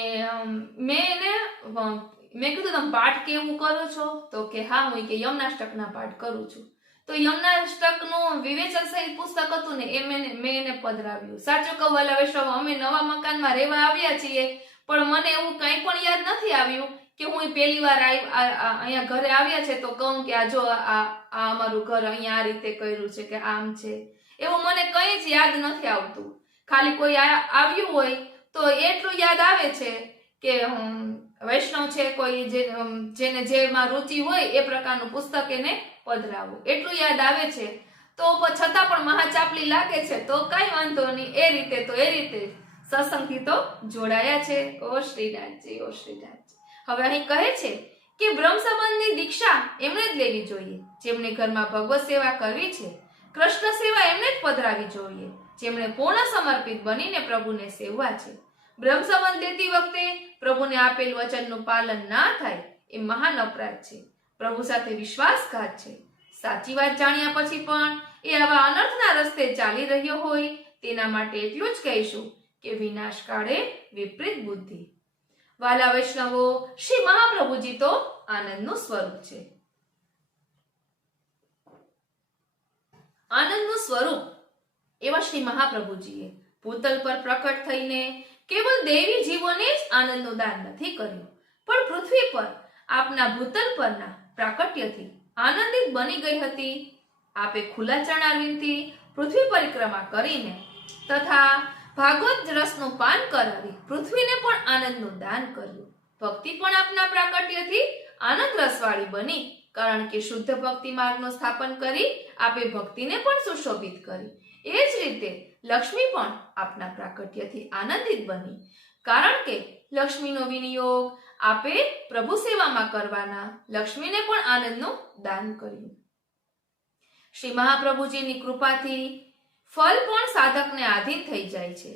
મેં કીધું તમે પાઠ કેવું કરો છો? તો કે હા, હું કે યમનાષ્ટકના પાઠ કરું છું. તો યમનાષ્ટકનું વિવેચન સહિત પુસ્તક હતું ને એ મેં એને પધરાવ્યું. સાચું કહું વાલા વૈષ્ણવ, અમે નવા મકાનમાં રહેવા આવ્યા છીએ, પણ મને એવું કંઈ પણ યાદ નથી આવ્યું કે હું પહેલી વાર અહીંયા ઘરે આવ્યા છે તો કહું કે આ જો આ અમારું ઘર અહીંયા આ રીતે કર્યું છે કે આમ છે. એવું મને કંઈ જ યાદ નથી આવતું. ખાલી કોઈ આવ્યું હોય તો એટલું યાદ આવે છે કે વૈષ્ણવ છે, કોઈ જેને જેમાં રુચિ હોય એ પ્રકારનું પુસ્તક એને પધરાવું, એટલું યાદ આવે છે. તો છતાં પણ મહાચાપલી લાગે છે તો કઈ વાંધો નહીં, એ રીતે સત્સંગથી તો જોડાયા છે. ઓ શ્રીનાથજી, ઓ શ્રીનાથજી. હવે અહીં કહે છે કે બ્રહ્મ સંબંધની દીક્ષા એમણે જ લેવી જોઈએ જેમને ઘરમાં ભગવત સેવા કરવી છે. કૃષ્ણ સેવા એમને જ પધરાવી જોઈએ જેમણે પૂર્ણ સમર્પિત બનીને પ્રભુને સેવવા છે. બ્રહ્મ સંબંધ લેતી વખતે પ્રભુને આપેલ વચનનું પાલન ના થાય એ મહાન અપરાધ છે, પ્રભુ સાથે વિશ્વાસઘાત છે. સાચી વાત જાણ્યા પછી પણ એ આવા અનર્થના રસ્તે ચાલી રહ્યો હોય તેના માટે એટલું જ કહીશું કે વિનાશ કાળે વિપરીત બુદ્ધિ. વાલા વૈષ્ણવો, શ્રી મહાપ્રભુજી તો આનંદનું સ્વરૂપ છે. આનંદનું સ્વરૂપ એવા શ્રી મહાપ્રભુજીએ ભૂતલ પર પ્રકટ થઈને કેવળ દેવી જીવોને જ આનંદનું દાન નથી કર્યું, પણ પૃથ્વી પર આપના ભૂતલ પરના પ્રાકટ્યથી આનંદિત બની ગઈ હતી. આપે ખુલ્લા ચરણારવિંદથી પૃથ્વી પરિક્રમા કરીને તથા ભાગવત રસનું પાન કરાવી પૃથ્વીને પણ આનંદનું દાન કર્યું. ભક્તિ પણ આપના પ્રાકટ્યથી આનંદ રસવાળી બની, કારણ કે શુદ્ધ ભક્તિ માર્ગનું સ્થાપન કરી આપે ભક્તિને પણ સુશોભિત કરી. એ જ રીતે લક્ષ્મી પણ આપના પ્રાકટ્યથી આનંદિત બની, કારણ કે લક્ષ્મીનો વિનિયોગ આપે પ્રભુ સેવામાં કરવાના લક્ષ્મીને પણ આનંદનું દાન કર્યું. શ્રી મહાપ્રભુજીની કૃપાથી ફલ પણ સાધકને આધીન થઈ જાય છે.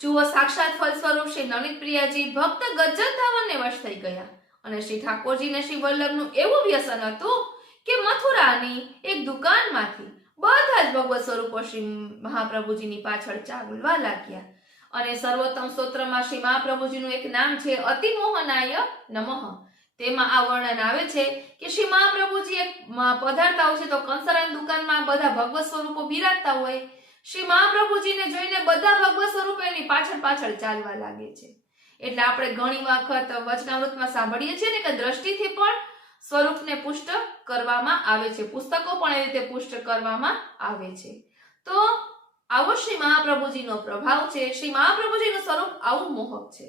જુઓ, સાક્ષાત ફલ સ્વરૂપ શ્રી નવનીત પ્રિયાજી ભક્ત ગજ્જન ધાવનને વશ થઈ ગયા અને શ્રી ઠાકોરજીને શ્રી વલ્લભનું એવું વ્યસન હતું કે મથુરાની એક દુકાનમાંથી બધા જ ભગવત સ્વરૂપો શ્રી મહાપ્રભુજીની પાછળ ચાલવા લાગ્યા. અને સર્વોત્તમ સ્તોત્રમાં શ્રી મહાપ્રભુજીનું એક નામ છે અતિ મોહનાય નમઃ. તેમાં આ વર્ણન આવે છે કે શ્રી મહાપ્રભુજી પધારતા હોય છે તો કંસરાની દુકાનમાં બધા ભગવત સ્વરૂપો બિરાજતા હોય. શ્રી મહાપ્રભુજીને જોઈને બધા ભગવત સ્વરૂપો એની પાછળ ચાલવા લાગે છે. એટલે આપણે ઘણી વખત વચનામૃતમાં સાંભળીએ છીએ ને કે દ્રષ્ટિથી પણ સ્વરૂપને પુષ્ટ કરવામાં આવે છે, પુસ્તકો પણ એ રીતે પુષ્ટ કરવામાં આવે છે. તો આવો શ્રી મહાપ્રભુજીનો પ્રભાવ છે, શ્રી મહાપ્રભુજીનું સ્વરૂપ આવું મોહક છે.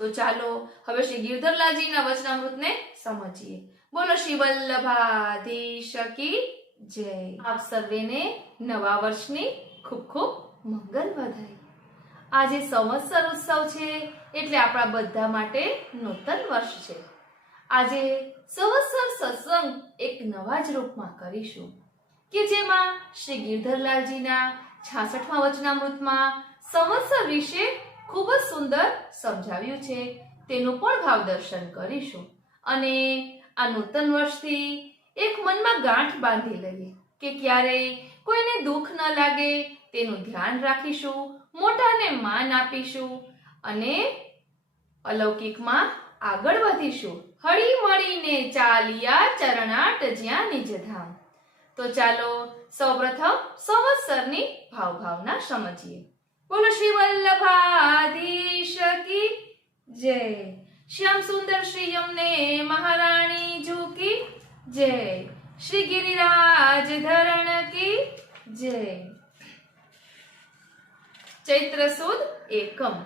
તો ચાલો હવે શ્રી ગિરધરલાલજીના વચનામૃતને સમજીએ. બોલો શ્રી વલ્લભાધીશ કી જય. આપ સર્વેને નવા વર્ષની ખૂબ ખૂબ મંગલ વધાય. આજે સંવત્સર ઉત્સવ છે એટલે આપણા બધા માટે નૂતન વર્ષ છે. આજે સંવત્સર સત્સંગ એક નવા જ રૂપમાં કરીશું કે જેમાં શ્રી ગિરધરલાલજીના 66મા વચનામૃતમાં સંવત્સર વિશે ખૂબ જ સુંદર સમજાવ્યું છે. તેનું પણ ભાવ દર્શન કરીશું. અને આ નૂતન વર્ષથી એક મનમાં ગાંઠ બાંધી લઈએ કે ક્યારેય કોઈને દુઃખ ન લાગે તેનું ધ્યાન રાખીશું, મોટાને માન આપીશું અને અલૌકિકમાં આગળ વધીશું. હળી મળીને ચાલ્યા ચરણાટ જ્યાં નિજધામ. તો ચાલો સૌપ્રથમ સંવત્સરની ભાવના સમજીએ. બોલો શ્રી વલ્લભાધીશ કી જય. શ્યામ સુંદર શ્રી યમને મહારાણી જુ કી જય. શ્રી ગિરિરાજ ધરણ કી જય. ચૈત્ર સુદ એકમ.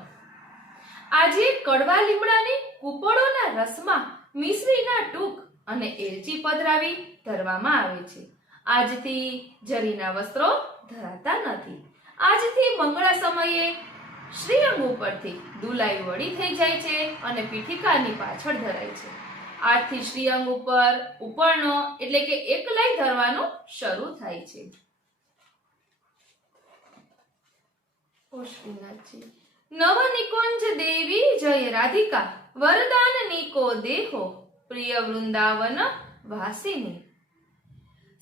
આજે કડવા લીમડાની કૂપળોના રસમાં મિશ્રીના ટૂક અને એલચી પધરાવી ધરવામાં આવે છે. આજથી જરીના વસ્ત્રો ધરાતા નથી. આજથી મંગળા સમયે શ્રીઅંગ ઉપરથી દુલાઈ વળી થઈ જાય છે અને પીઠિકાની પાછળ ધરાય છે. આજથી શ્રીઅંગ ઉપર ઉપરનો એટલે કે એકલાઈ ધરવાનું શરૂ થાય છે. નવ નિકુંજ દેવી જય રાધિકા વરદાન નિકો દેહો પ્રિય વૃંદાવન વાસિની.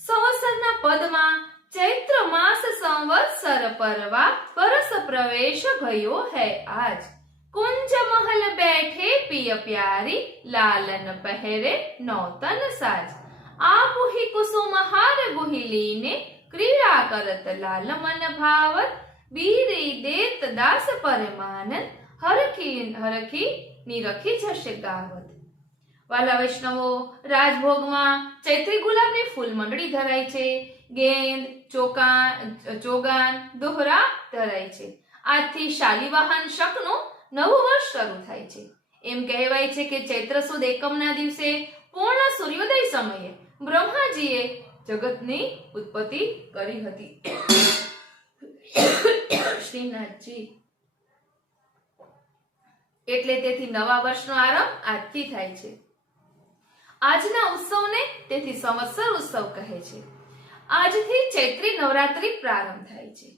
સંવત્સરના પદમાં ચૈત્ર માસ સંવત્સર પરવા પરસ પ્રવેશ ભયો હૈ આજ. कुंज महल बैठे पिय प्यारी लालन पहरे नौतन साज. आपुहि कुसुम हार गुहिलीने क्रीड़ा करत लाल मन भावत. बीरी देत दास परमानंद हरखी निरखी जશે ગાવત. વાલા વૈષ્ણવો, રાજભોગમાં ચૈત્રી ગુલાબની ફૂલ મંડળી ધરાય છે. ગેંદ, ચોગાન, દોહરા ધરાય છે. આજથી શાલીવાહન શકનું નવું વર્ષ શરૂ થાય છે. એમ કહેવાય છે કે ચૈત્ર સુદ એકમના દિવસે પૂર્ણ સૂર્યોદય સમયે બ્રહ્માજીએ જગતની ઉત્પત્તિ કરી હતી. શ્રીનાથજી એટલે તેથી નવા વર્ષનો આરંભ આજથી થાય છે. આજના ઉત્સવને તેથી સંવત્સર ઉત્સવ કહે છે. આજથી ચૈત્રી નવરાત્રી પ્રારંભ થાય છે.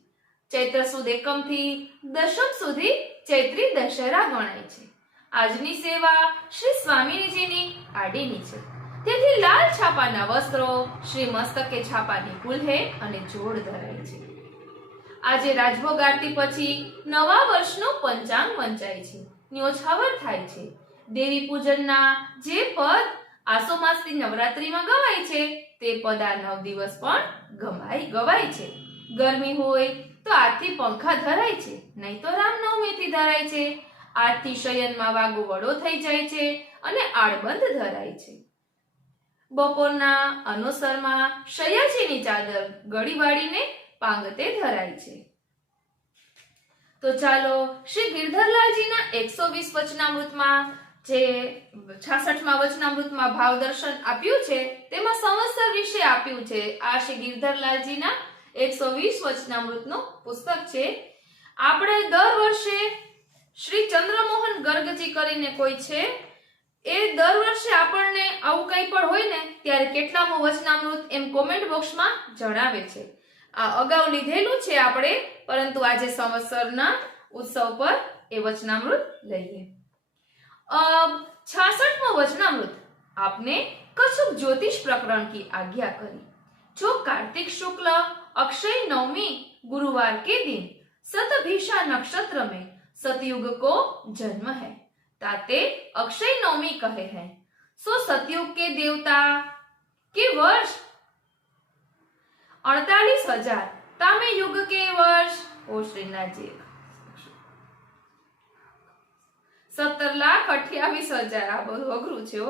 ચૈત્ર સુદ એકમથી દશમ સુધી ચૈત્રી દશેરા ગણાય છે. આજની સેવા શ્રી સ્વામીજીની આડીની છે. તેથી લાલ છાપાના વસ્ત્રો, શ્રી મસ્તકે છાપાની કુલ્હે અને જોડ ધરાય છે. આજે રાજભોગ આરતી પછી નવા વર્ષનું પંચાંગ વંચાય છે. ન્યોછાવર થાય છે. દેવી પૂજનના જે પદ આસો માસની નવરાત્રીમાં ગવાય છે તે પદ આ 9 દિવસ પણ ગવાય છે. ગરમી હોય તો આજથી પંખા ધરાય છે, નહીં તો રામનવમીથી ધરાય છે. આજથી શયનમાં વાગો વડો થઈ જાય છે અને આળબંધ ધરાય છે. બપોરના અનુસરમાં શયાજીની ચાદર ગળી વાળીને પાંગતે ધરાય છે. તો ચાલો શ્રી ગિરધરલાલજીના 120 વચનામૃતમાં જે 66માં વચનામૃતમાં ભાવ દર્શન આપ્યું છે તેમાં સંવત્સર વિશે આપ્યું છે. આ શ્રી ગિરધરલાલજીના 120 વચનામૃતનું પુસ્તક છે. આપણે દર વર્ષે શ્રી ચંદ્રમોહન ગર્ગજી કરીને કોઈ છે, એ દર વર્ષે આપણને આવું કંઈ પણ હોય ને ત્યારે કેટલામું વચનામૃત એમ કોમેન્ટ બોક્સમાં જણાવે છે. આ અગાઉ લીધેલું છે આપણે, પરંતુ આજે સંવત્સરના ઉત્સવ પર એ વચનામૃત લઈએ. 66वां वचनामृत. आपने कछुक ज्योतिष प्रकरण की आज्ञा करी. जो कार्तिक शुक्ल अक्षय नवमी गुरुवार के दिन सतभिषा नक्षत्र में सतयुग को जन्म है, ताते अक्षय नवमी कहे हैं. सो सतयुग के देवता के वर्ष 48,000, तामे युग के वर्ष ओ श्रीनाथजी 17,28,000. આ બધું અઘરું છે.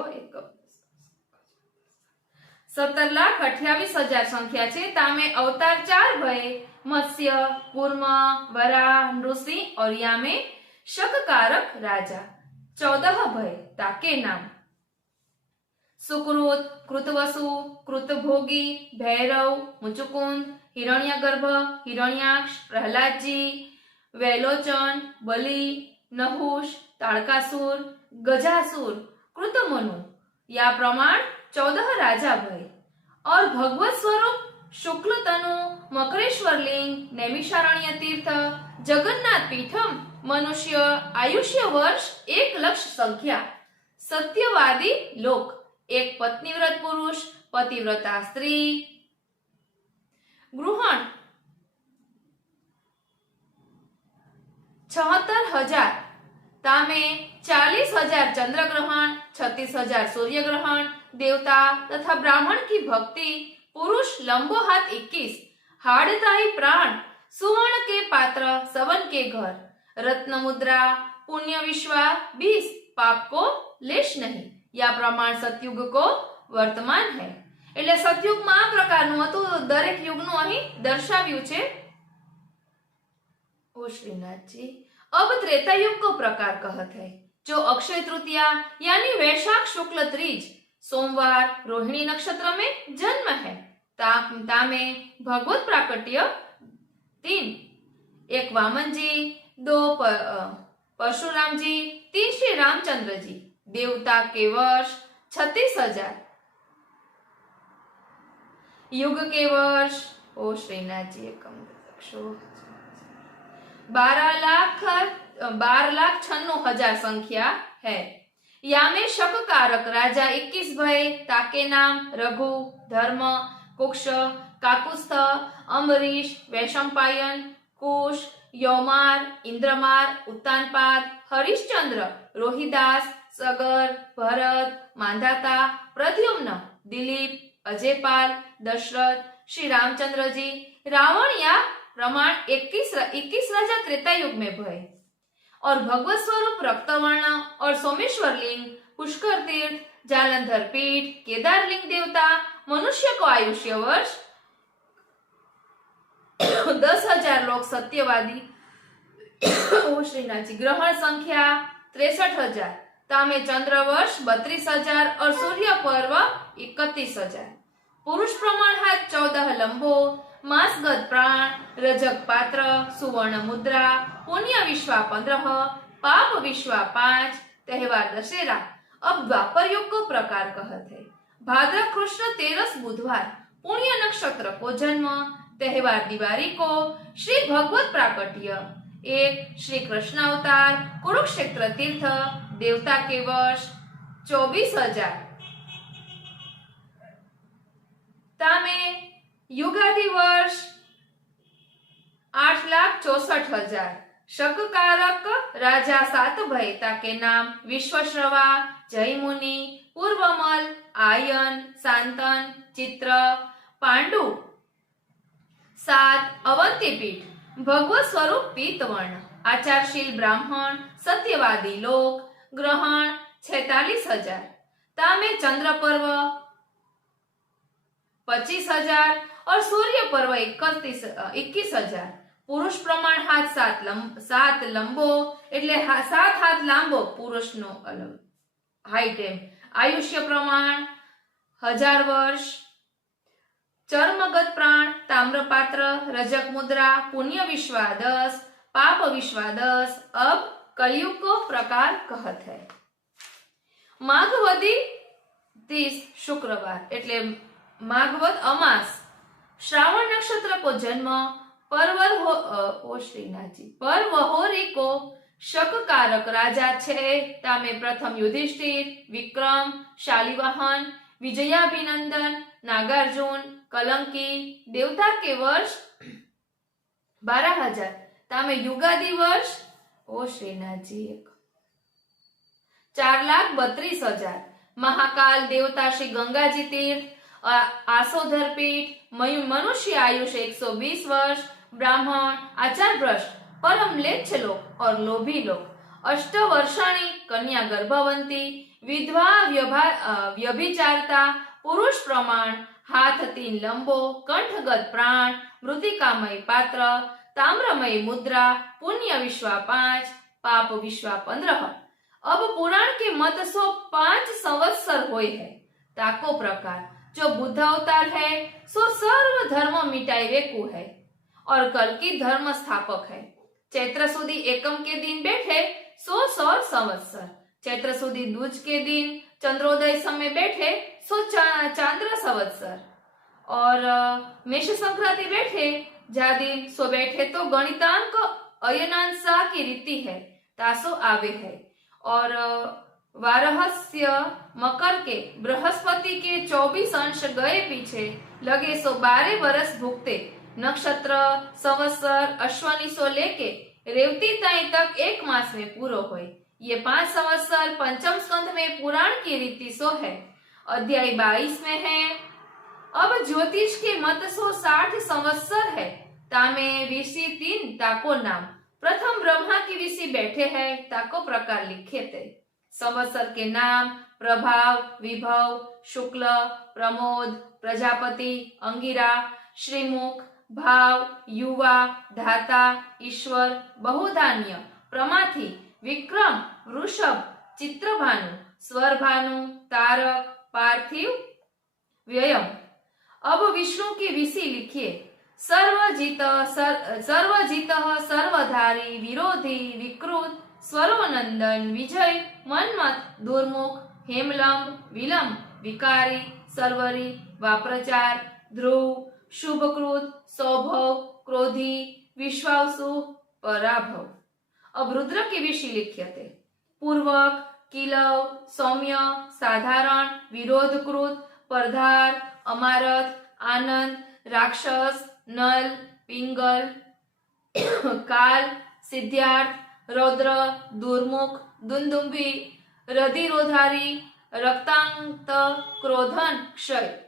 17,28,000 સંખ્યા છે. તામે अवतार 4 भय मत्स्य कूर्म वराह नृसिंह और यामे शककारक राजा 14 भय ताके नाम सुकृत कृतवसु कृतभोगी भैरव मुचुकुंद हिरण्यगर्भ हिरण्याक्ष प्रहलादजी वैलोचन बलि नहुष ताड़कासुर गजासुर कृतमनु या प्रमाण 14 राजा भय और भगवत स्वरूप शुक्ल तनु मकरेश्वर लिंग नैमिषारण्य तीर्थ जगन्नाथ पीठम मनुष्य आयुष्य वर्ष 1,00,000 संख्या सत्यवादी लोक एक पत्नीव्रत पुरुष पतिव्रता स्त्री गृहण 76,000 तामे 40,000 चंद्र ग्रहण 36,000 सूर्य ग्रहण देवता तथा ब्राह्मण की भक्ति पुरुष लंबो हाथ 21 हाड़ताई प्राण सुवर्ण के पात्र सवन के घर रत्न मुद्रा पुण्य विश्वा 20 पाप को लेश नहीं या प्रमाण सतयुग को वर्तमान है એટલે સતયુગમાં આ પ્રકારનું હતું દરેક યુગનું અહીં દર્શાવ્યું છે ओ श्रीनाथ जी अब त्रेता युग को प्रकार कहत है जो अक्षय तृतीया यानी वैशाख शुक्ल तीज सोमवार रोहिणी नक्षत्र में जन्म है तामे भगवत प्राकट्य 3 एक वामन जी 2 परशुराम जी 3 श्री रामचंद्र जी देवता के वर्ष 36,000 युग के वर्ष ओ श्रीनाथ जी 12,96,000 संख्या है यामे शक कारक राजा 21 भय ताके नाम रघु धर्म कुक्ष काकुस्थ अम्बरीश वैशंपायन कुश यौमार इंद्रमार उत्तानपाद हरिश्चंद्र रोहिदास सगर भरत मांधाता प्रद्युम्न दिलीप अजयपाल दशरथ श्री रामचंद्र जी रावण या प्रमाण 21 राजा त्रेता युग में भय और भगवत स्वरूप रक्तवर्ण और सोमेश्वर लिंग पुष्कर तीर्थ जालंधर पीठ केदार लिंग देवता मनुष्य को आयुष्य वर्ष 10,000 लोग सत्यवादी ओ श्रीनाथ जी ग्रहण संख्या 63,000 तामे चंद्र वर्ष 32,000 और सूर्य पर्व 31,000 पुरुष प्रमाण हाथ 14 लंबो मासगत प्राण रजक पात्र सुवर्ण मुद्रा पुण्य विश्वा 15 पाप विश्वा 5 त्योहार दशहरा अब द्वापर युग को प्रकार कहत है भाद्र कृष्ण 13 बुधवार पुण्य नक्षत्र को जन्म त्योहार दिवाली को श्री भगवत प्राकट्य 1 श्री कृष्ण अवतार कुरुक्षेत्र तीर्थ देवता के वर्ष 24,000 तामे युगादि वर्ष 8,64,000 शककारक राजा 7 भयता के नाम विश्वश्रवा जयमुनि पूर्वमल आयन शांतन चित्र पांडु 7 अवंतीपीठ भगवत स्वरूप पीतवर्ण आचारशील ब्राह्मण सत्यवादी लोक ग्रहण 46,000 तामे चंद्र पर्व 25,000 और सूर्य पर्व 21,000 पुरुष प्रमाण हाथ 7 लंबो એટલે 7 हाथ लांबो पुरुषનો हाइट आयुष्य प्रमाण 1000 वर्ष चर्मगत प्राण ताम्रपात्र रजक मुद्रा पुण्य विश्वा 10 पाप विश्वा 10 अब कलयुग को प्रकार कहत है माघवदी 30 शुक्रवार એટલે माघवत अमास श्रावण नक्षत्र को जन्म परवर हो ओ श्रीनाथ जी परवहोरी को शक कारक राजा छे तामे प्रथम युधिष्ठिर विक्रम शालिवाहन विजयाभिनंदन नागार्जुन कलंकी देवता के वर्ष 12,000 तामे युगादि वर्ष ओ श्रीनाथ जी 4,32,000 महाकाल देवता श्री गंगाजी तीर्थ आसोधर पीठ मनुष्य आयुष 120 वर्ष ब्राह्मण आचार भ्रष्ट परम लेच्छ लोक और लोभी लोक अष्ट वर्षाणी कन्या गर्भवंती विधवा व्यभिचारता पुरुष प्रमाण हाथ 3 लंबो कंठगत प्राण मृतिकामय पात्र ताम्रमय मुद्रा पुण्य विश्वा 5 पाप विश्वा 15 अब पुराण के मत 105 संवत्सर होय है ताको प्रकार जो बुद्ध अवतार है सो सर्व धर्म मिटाई वेकु है और कल की धर्म स्थापक है चैत्र सुदी एकम के दिन बैठे 100 संवत्सर चैत्र सुदी दूज के दिन चंद्रोदय समय बैठे 100 चांद्र संवत्सर और मेष संक्रांति बैठे जा दिन 100 बैठे तो गणितांक अयनांसा की रीति है, तासो आवे है। और वारहस्य मकर के बृहस्पति के 24 अंश गए पीछे लगे 112 वर्ष भुगते। नक्षत्र संवत्सर अश्वनी सो लेके रेवती ताई तक 1 मास में पूरो होए। ये 5 संवत्सर पंचम स्कंध में पुराण की रीति सो है। अध्याय 22 में है। अब ज्योतिष के मत सो 60 संवत्सर है। तामे विषि 3 ताको नाम। प्रथम ब्रह्मा की विषि बैठे हैं, ताको प्रकार लिखे थे। संवत्सर के नाम प्रभाव, विभव, शुक्ल, प्रमोद, प्रजापति, अंगिरा, श्रीमुख, भाव, युवा, धाता, ईश्वर, बहुधान्य, प्रमाथि, विक्रम, वृषभ, चित्रभानु, स्वरभानु, तारक, पार्थिव, व्ययम। अब विष्णु की विषि लिखिए। सर्वजित, सर्वधारी, विरोधी, विकृत, स्वरोनंदन, विजय, मन्मथ, दुर्मुख, हेमलंब, विलंब, विकारी, सर्वरी, वाप्रचार, ध्रुव, शुभकृत, सौभव, क्रोधी, विश्वासु, पराभव। अब रुद्र की विषि लिखे थे। पूर्वक, किलव, सौम्य, साधारण, विरोधकृत, परधार, अमारथ, आनंद, राक्षस, नल, पिंगल, काल, सिद्धार्थ, रौद्र, दुर्मुख, दुंदुंबी, रधिरोधारी, रक्तांत, क्रोधन, क्षय।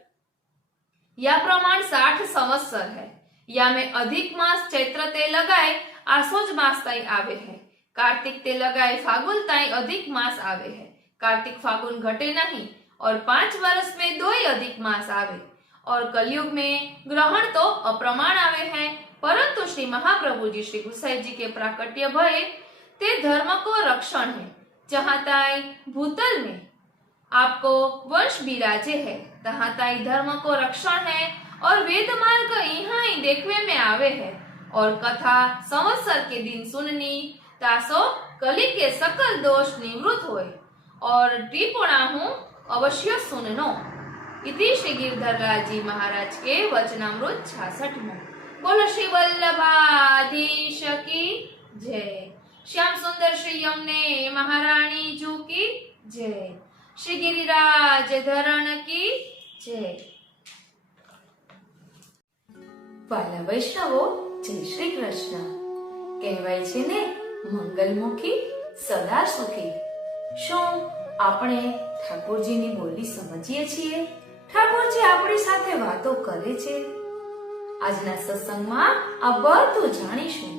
या प्रमाण 60 संवत्सर है। या में अधिक मास चैत्र ते लगाए आसोज मास ताई आवे है। कार्तिक ते लगाए फागुन ताई अधिक मास आवे है। कार्तिक फागुन घटे नहीं और 5 वर्ष में 2 ही अधिक मास आवे। और कलयुग में ग्रहण तो अप्रमाण आवे हैं, परंतु श्री महाप्रभु जी श्री गुसाई जी के प्राकट्य भय ते धर्म को रक्षण है। जहाँ ताई भूतल में आपको वंश बिराजे है, तहाँ ताई धर्म को रक्षण है। और वेद मार्ग यहाँ ही देखवे में आवे है। और कथा संवत्सर के दिन सुननी, तासो कली के सकल दोष निवृत्त होए। और टीपोणा हूँ अवश्य सुननो। इति श्री गिरधरराज जी महाराज के वचनामृत 66। बोलो श्री वल्लभाधीश की जय। श्याम सुंदर श्री यमुने महारानी जू की जय। श्री गिरिराज धरण की जय। વાલા વૈષ્ણવો, જય શ્રી કૃષ્ણ। કહેવાય છે ને, મંગલમુખી સદા સુખી। શું આપણે ઠાકોરજીની બોલી સમજીએ છીએ? ઠાકોરજી આપણી સાથે વાતો કરે છે? આજના સત્સંગમાં આ બધું જાણીશું।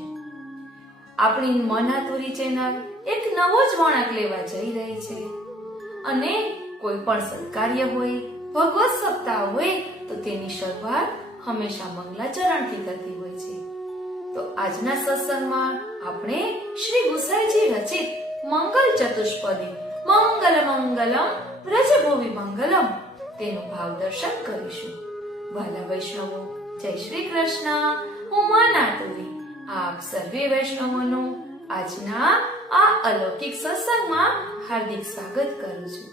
આપણી મનાતુરી ચેનલ એક નવો જ વળાંક લેવા જઈ રહી છે। અને કોઈ પણ સત્કાર્ય હોય, ભગવત સપ્તાહ હોય તો તેની શરૂઆત હંમેશા મંગલાચરણથી થતી હોય છે। તો આજના સત્સંગમાં આપણે શ્રી ગુસાઈજી રચિત મંગલ ચતુષ્પદી મંગલ મંગલમ વ્રજભૂમિ મંગલમ તેનું ભાવ દર્શન કરીશું। વાલા વૈષ્ણવો, જય શ્રી કૃષ્ણ। હું માનાતુરી આપ સર્વે વૈષ્ણવોનું આજના આ અલૌકિક સત્સંગમાં હાર્દિક સ્વાગત કરું છું।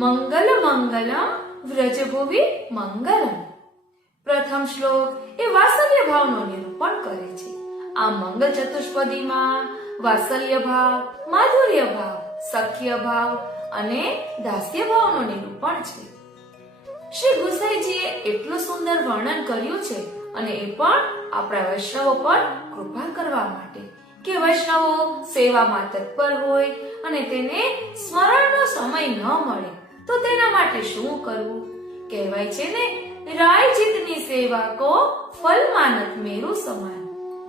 મંગલ મંગલમ વ્રજભૂમિ મંગલમ। પ્રથમ શ્લોક એ વાત્સલ્ય ભાવનો નિરૂપણ કરે છે। આ મંગલ ચતુષ્પદીમાં વાત્સલ્ય ભાવ, માધુર્ય ભાવ, સખ્ય ભાવ અને દાસ્ય ભાવનો નિરૂપણ છે। શ્રી ગુસાઈજીએ એટલું સુંદર વર્ણન કર્યું છે, અને એ પણ આપણા વૈષ્ણવો પર કૃપા કરવા માટે કે વૈષ્ણવો સેવામાં તત્પર હોય અને તેને સ્મરણનો સમય ન મળે તો તેના માટે શું કરવું? કહેવાય છે ને, રાય જીતની સેવા કો ફલ માનત મેરુ સમાન।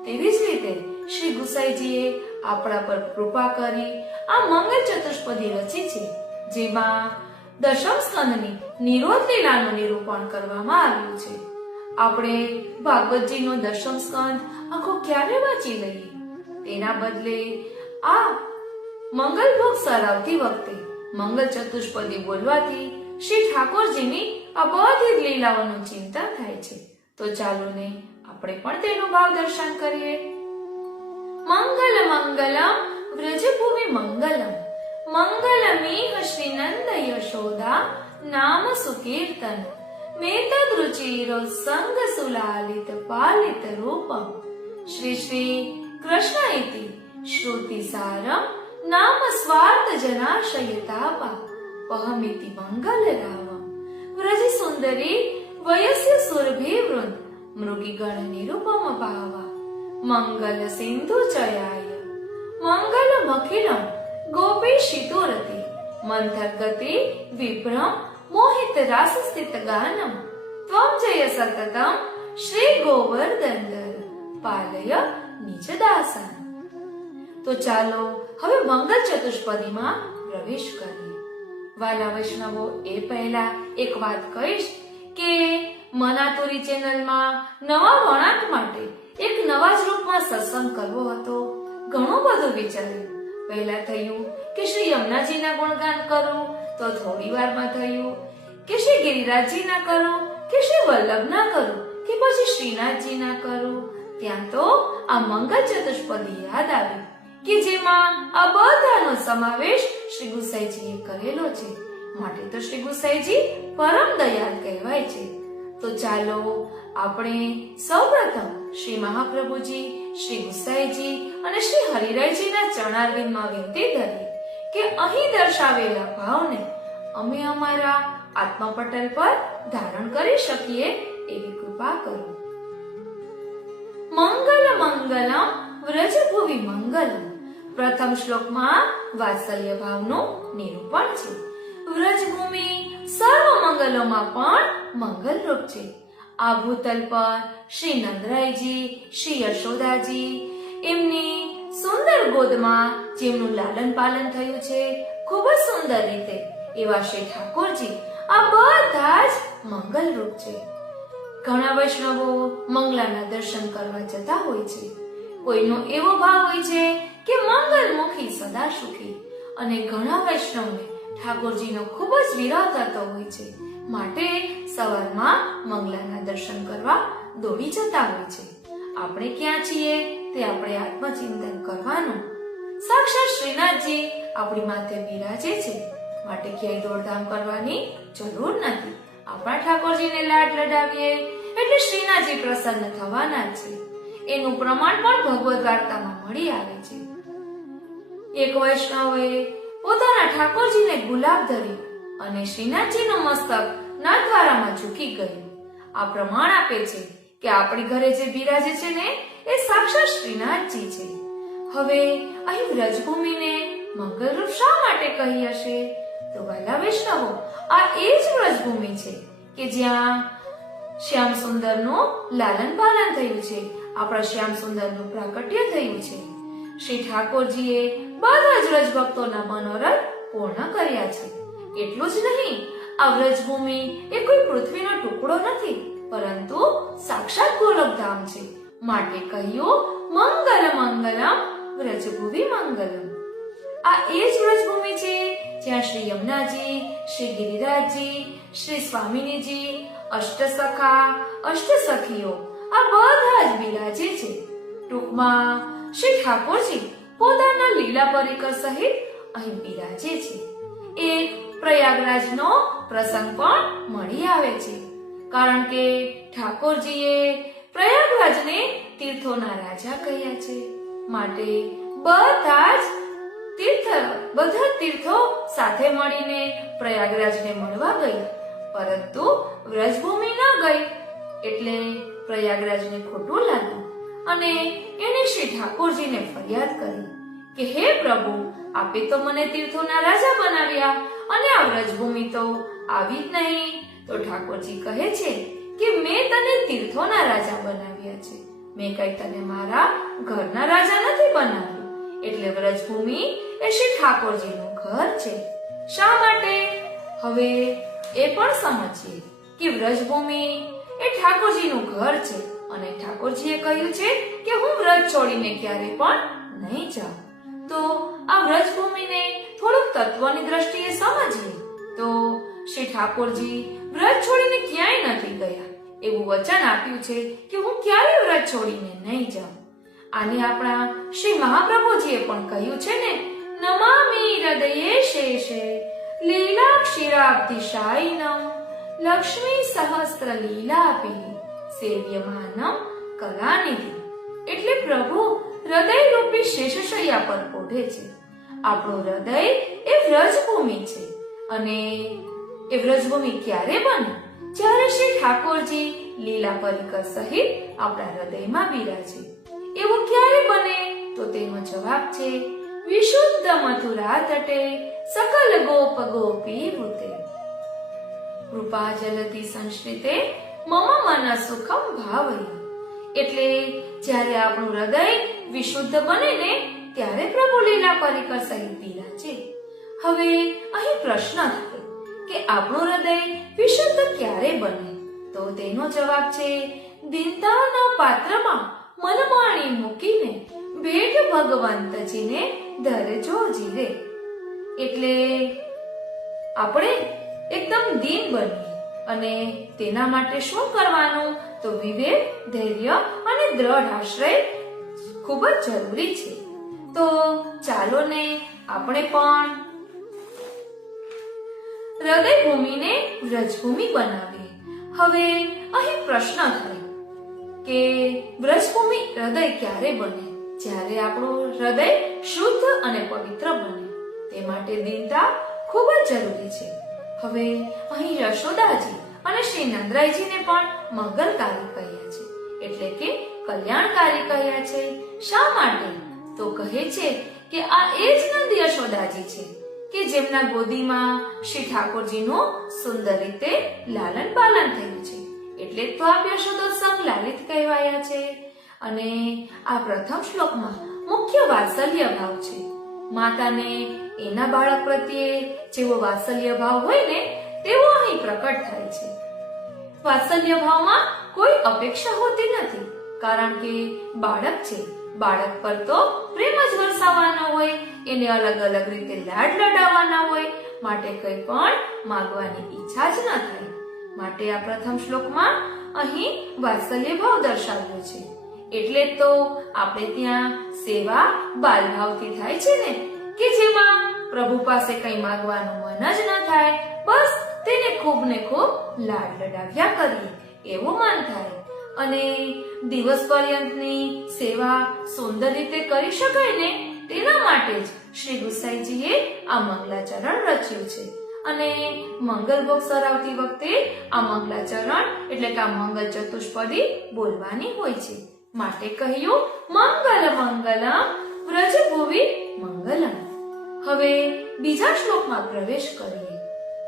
તેવી જ રીતે શ્રી ગુસાઈજીએ આપણા પર કૃપા કરી આ મંગલ ચતુષ્પદી રચી છે, જેમાં દશમ સ્કંદની નિરોધ લીલાનું નિરૂપણ કરવામાં આવ્યું છે। આપણે ભાગવતજીનો દશમ સ્કંદ આખો ક્યારે વાંચી લઈએ? તેના બદલે આ મંગલ ભોગ સરાવતી વખતે મંગલ ચતુષ્પદી બોલવાથી શ્રી ઠાકોરજીની આ બધી લીલાઓનું ચિંતન થાય છે। તો ચાલો ને આપણે પણ તેનું ભાવ દર્શન કરીએ। મંગલ મંગલમ વ્રજભૂમિ મંગલમ મંગલમીહ શ્રી નંદ યશોદા નામ સુકીર્તન મેતદૃચિરો સંગ સુલાલિત પાલિત રૂપમ શ્રી શ્રી કૃષ્ણ ઇતિ શ્રુતિ સારમ નામ સ્વાર્થ જનાશયતાપા પહમિતિ મંગલ રાવમ વ્રજ સુંદરી વયસ્ય સુરભી વૃંદ મૃગી ગણ નિરૂપમ ભાવા મંગલ સિંધુ ચયાય મંગલ મખિલમ ગોપી શિતુરતિ મંથર ગતિ વિભ્રમ મોહિત રાસ સ્થિત ગાનમ ત્વમ જય સતતમ શ્રી ગોવર્ધન પાલય નિજ દાસન. તો ચાલો હવે મંગલ ચતુષ્પદીમાં પ્રવેશ કરીએ. વાલા વૈષ્ણવો, એ પહેલા એક વાત કહીશ કે મનાતુરી ચેનલમાં નવા વળાંક માટે એક નવા જ રૂપમાં સત્સંગ કરવો હતો. ઘણું બધું વિચાર્યું. પહેલા થયું કે શ્રી યમુનાજીના ગુણગાન કરું, તો થોડી વારમાં થયું કે શ્રી ગિરિરાજજીના કરું કે શ્રી વલ્લભના કરું કે પછી શ્રીનાથજીના કરું. ત્યાં તો આ મંગલ ચતુષ્પદી યાદ આવી કે જેમાં આ બધાનો સમાવેશ શ્રી ગુસાઈજીએ કરેલો છે. માટે તો શ્રી ગુસાઈજી પરમ દયાળ કહેવાય છે. તો ચાલો આપણે સૌપ્રથમ શ્રી મહાપ્રભુજી, શ્રી ગુસાઈજી અને શ્રી હરિરાયજીના ચરણારવિંદમાં વિનંતી ધરીએ કે અહીં દર્શાવેલા ભાવને અમે અમારા આત્મપટલ પર ધારણ કરી શકીએ એવી કૃપા કરો. મંગલ મંગલમ વ્રજભુવિ મંગલમ. પ્રથમ શ્લોકમાં વાત્સલ્ય ભાવનું નિરૂપણ છે. વ્રજભૂમિ સર્વ મંગલોમાં પણ મંગલરૂપ છે. આ ભૂતલ પર શ્રી નંદરાયજી, શ્રી યશોદાજી, એમની સુંદર ગોદમાં જેમનું લાલન પાલન થયું છે ખૂબ જ સુંદર રીતે, એવા શ્રી ઠાકોરજી, આ બધા જ મંગલરૂપ છે. ઘણા વૈષ્ણવો મંગલાના દર્શન કરવા જતા હોય છે. કોઈનો એવો ભાવ હોય છે કે મંગલમુખી સદા સુખી, અને ઘણા વૈષ્ણવને ઠાકોરજીનો ખૂબ જ વિરહ થતો હોય છે. માટે સવારમાં મંગલાના દર્શન કરવા દોડી જતા હોય છે. આપણે ક્યાં છીએ તે આપણે આત્મચિંતન કરવાનું. સાક્ષાત શ્રીનાથજી આપણી માથે બિરાજે છે, માટે ક્યાંય દોડધામ કરવાની જરૂર નથી. આપણા ઠાકોરજીને લાડ લડાવીએ એટલે શ્રીનાથજી પ્રસન્ન થવાના છે. એનું પ્રમાણ પણ ભગવદ વાર્તામાં મળી આવે છે. એક વૈષ્ણવે પોતાના ઠાકોરજીને ગુલાબ ધરી અને શ્રીનાથજીનું મસ્તક નાથદ્વારામાં ઝૂકી ગયું. આ પ્રમાણ આપે છે કે આપણી ઘરે જે બિરાજે છે ને એ સાક્ષાત શ્રીનાથજી છે. હવે અહીં વ્રજભૂમિને મંગલરૂપ શા માટે કહી હશે? તો વાલા વૈષ્ણવો, આ એ જ વ્રજભૂમિ છે કે જ્યાં શ્યામ સુંદરનું લાલન પાલન થયું છે, આપણા શ્યામ સુંદરનું પ્રાકટ્ય થયું છે. શ્રી ઠાકોરજીએ બધા જ વ્રજભક્તોના મનોરથ પૂર્ણ કર્યા છે. એટલું જ નહીં, આ વ્રજભૂમિ એ કોઈ પૃથ્વીનો ટુકડો નથી, પરંતુ સાક્ષાત ગોલોકધામ છે. માટે કહ્યું મંગલ મંગલમ વ્રજભુવિ મંગલમ. આ એ જ વ્રજભૂમિ છે જ્યાં શ્રી યમુનાજી, શ્રી ગિરિરાજજી, શ્રી સ્વામિનીજી, અષ્ટસખા, અષ્ટસખીઓ આ બધા જ બિરાજે છે. ટૂંકમાં શ્રી ઠાકોરજી પોતાના લીલા પરિકર સહિત અહીં બિરાજે છે. એક પ્રયાગરાજનો પ્રસંગ પણ મળી આવે છે, કારણ કે ઠાકોરજીએ પ્રયાગરાજને તીર્થોના રાજા કહ્યા છે. માટે બધા તીર્થો સાથે મળીને પ્રયાગરાજને મળવા ગયા, પરંતુ વ્રજભૂમિ ન ગઈ. એટલે પ્રયાગરાજને ખોટું લાગ્યું અને એને શ્રી ઠાકોરજીને ફરિયાદ કરી કે હે પ્રભુ, આપે તો મને તીર્થોના રાજા બનાવ્યા અને આ વ્રજભૂમિ તો આવી જ નહીં. તો ઠાકોરજી કહે છે કે મેં તને તીર્થોના રાજા બનાવ્યા છે, મેં કઈ તને મારા ઘરના રાજા નથી બનાવ્યું. એટલે વ્રજભૂમિ એ શ્રી ઠાકોરજીનું ઘર છે. શા માટે? હવે એ પણ સમજીએ કે વ્રજભૂમિ એ ઠાકોરજીનું ઘર છે અને ઠાકોરજીએ કહ્યું છે કે હું વ્રજ છોડીને ક્યારે પણ નહીં જાઉં. તો આ વ્રજભૂમિને થોડુંક તત્વની દ્રષ્ટિએ સમજીએ તો શ્રી ઠાકોરજી વ્રજ છોડીને ક્યાંય નથી ગયા. એવું વચન આપ્યું છે કે હું ક્યારેય વ્રજ છોડીને નહીં જાઉં. આને આપણા શ્રી મહાપ્રભુજીએ પણ કહ્યું છે ને, નમામિ હૃદયે શેષે લીલા ક્ષીરાબ્ધિશાયિનમ લક્ષ્મી સહસ્ત્ર લીલાપી સેવ્યમાનમ કલાનિધિ. એટલે પ્રભુ હૃદય રૂપી શેષશૈયા પર પોઢે છે. આપણું હૃદય એ વ્રજભૂમિ છે અને એ વ્રજભૂમિ ક્યારે બને? જ્યારે શ્રી ઠાકોરજી લીલા પરિકર સહિત આપણા હૃદયમાં બિરાજે. એવું ક્યારે બને? તો તેનો જવાબ છે વિશુદ્ધ મથુરા તટે સકલ ગોપ ગોપી વૃતે કૃપા જલધિ સંશ્રિતે મમ મન સુખમ ભાવય. એટલે જ્યારે આપણું હૃદય વિશુદ્ધ બને ને ત્યારે પ્રભુ લીલા પરિકર સહિત બિરાજે. હવે અહીં પ્રશ્ન થાય કે આપણું હૃદય વિશુદ્ધ ક્યારે બને? તો તેનો જવાબ છે દીનતાના પાત્રમાં મનમાણી મૂકીને ભેટ ભગવંતજીને ધરજો જીરે. એટલે આપણે એકદમ દીન બનીએ અને તેના માટે શું કરવાનું? તો વિવેક, ધૈર્ય અને દ્રઢ આશ્રય ખૂબ જ જરૂરી છે. તો ચાલો ને આપણે પણ હૃદય ભૂમિને વ્રજભૂમિ બનાવીએ. હવે અહીં પ્રશ્ન થાય કે વ્રજભૂમિ હૃદય ક્યારે બને? જ્યારે આપણું હૃદય શુદ્ધ અને પવિત્ર બને. તે માટે દીનતા ખૂબ જ જરૂરી છે. હવે અહીં યશોદાજી અને શ્રી નંદરાયજીને પણ મંગલકારી કહ્યા છે, એટલે કે કલ્યાણકારી કહ્યા છે. શા માટે? તો કહે છે કે આ એ જ નંદ યશોદાજી છે કે જેમના ગોદીમાં શ્રી ઠાકોરજીનું સુંદર રીતે લાલન પાલન થયું છે. એટલે તો આ યશોદોત્સવ લાલિત કહેવાયા છે. અને આ પ્રથમ શ્લોકમાં મુખ્ય વાત્સલ્ય ભાવ છે. માતાને એના બાળક પ્રત્યે જેવો વાત્સલ્ય ભાવ હોય ને તેવો અહીં પ્રકટ થાય છે. વાત્સલ્ય ભાવમાં કોઈ અપેક્ષા હોતી નથી, કારણ કે બાળક છે. બાળક પર તો પ્રેમ જ વરસાવવાનો હોય, એને અલગ અલગ રીતે લાડ લડાવવાના હોય, માટે કંઈ પણ માંગવાની ઈચ્છા જ ન થાય. માટે આ પ્રથમ શ્લોકમાં અહીં વાત્સલ્ય ભાવ દર્શાવ્યો છે. એટલે તો આપણે ત્યાં સેવા બાલભાવથી થાય છે ને, કે જેમાં પ્રભુ પાસે કંઈ માંગવાનું મન જ ન થાય, બસ તેને ખૂબ ને ખૂબ લાડ લડાવ્યા કરીએ એવું મન થાય. અને દિવસ પર્યંતની સેવા સુંદર રીતે કરી શકાય ને તેના માટે જ શ્રી ગુસાઈજીએ આ મંગલાચરણ રચ્યું છે. અને મંગલ ભોગ સરાવતી વખતે આ મંગલાચરણ એટલે કે આ મંગલ ચતુષ્પદી બોલવાની હોય છે. માટે કહ્યું મંગલ મંગલમ વ્રજભુવિ મંગલમ. હવે બીજા શ્લોકમાં પ્રવેશ કરીએ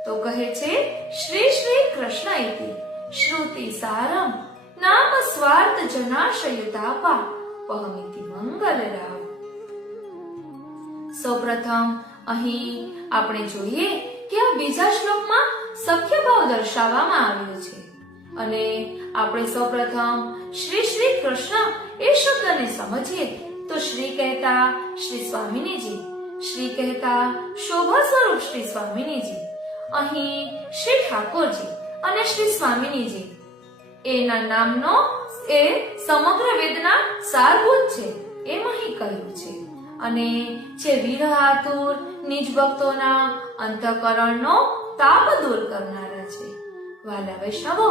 તો કહે છે શ્રી શ્રી કૃષ્ણ ઇતિ શ્રુતિ સારમ નામ સ્વાર્થ જનાશયુતાપા પહમિતિ મંગલ રાવ. સૌપ્રથમ અહીં આપણે જોઈએ કે આ બીજા શ્લોકમાં સખ્ય ભાવ દર્શાવવામાં આવ્યો છે. અને આપણે સૌપ્રથમ શ્રી શ્રી કૃષ્ણ એ શબ્દને સમજીએ તો શ્રી કહેતા શ્રી સ્વામિનીજી, શ્રી કહેતા શોભા સ્વરૂપ શ્રી સ્વામિનીજી. અહીં શ્રી ઠાકોરજી અને શ્રી સ્વામિનીજી એના નામનો એ સમગ્ર વેદના સારભૂત છે એમ અહીં કહ્યું છે. અને જે વિરહ આતુર નિજ ભક્તોના અંતઃકરણનો તાપ દૂર કરનારા છે. વાલા વૈષ્ણવો,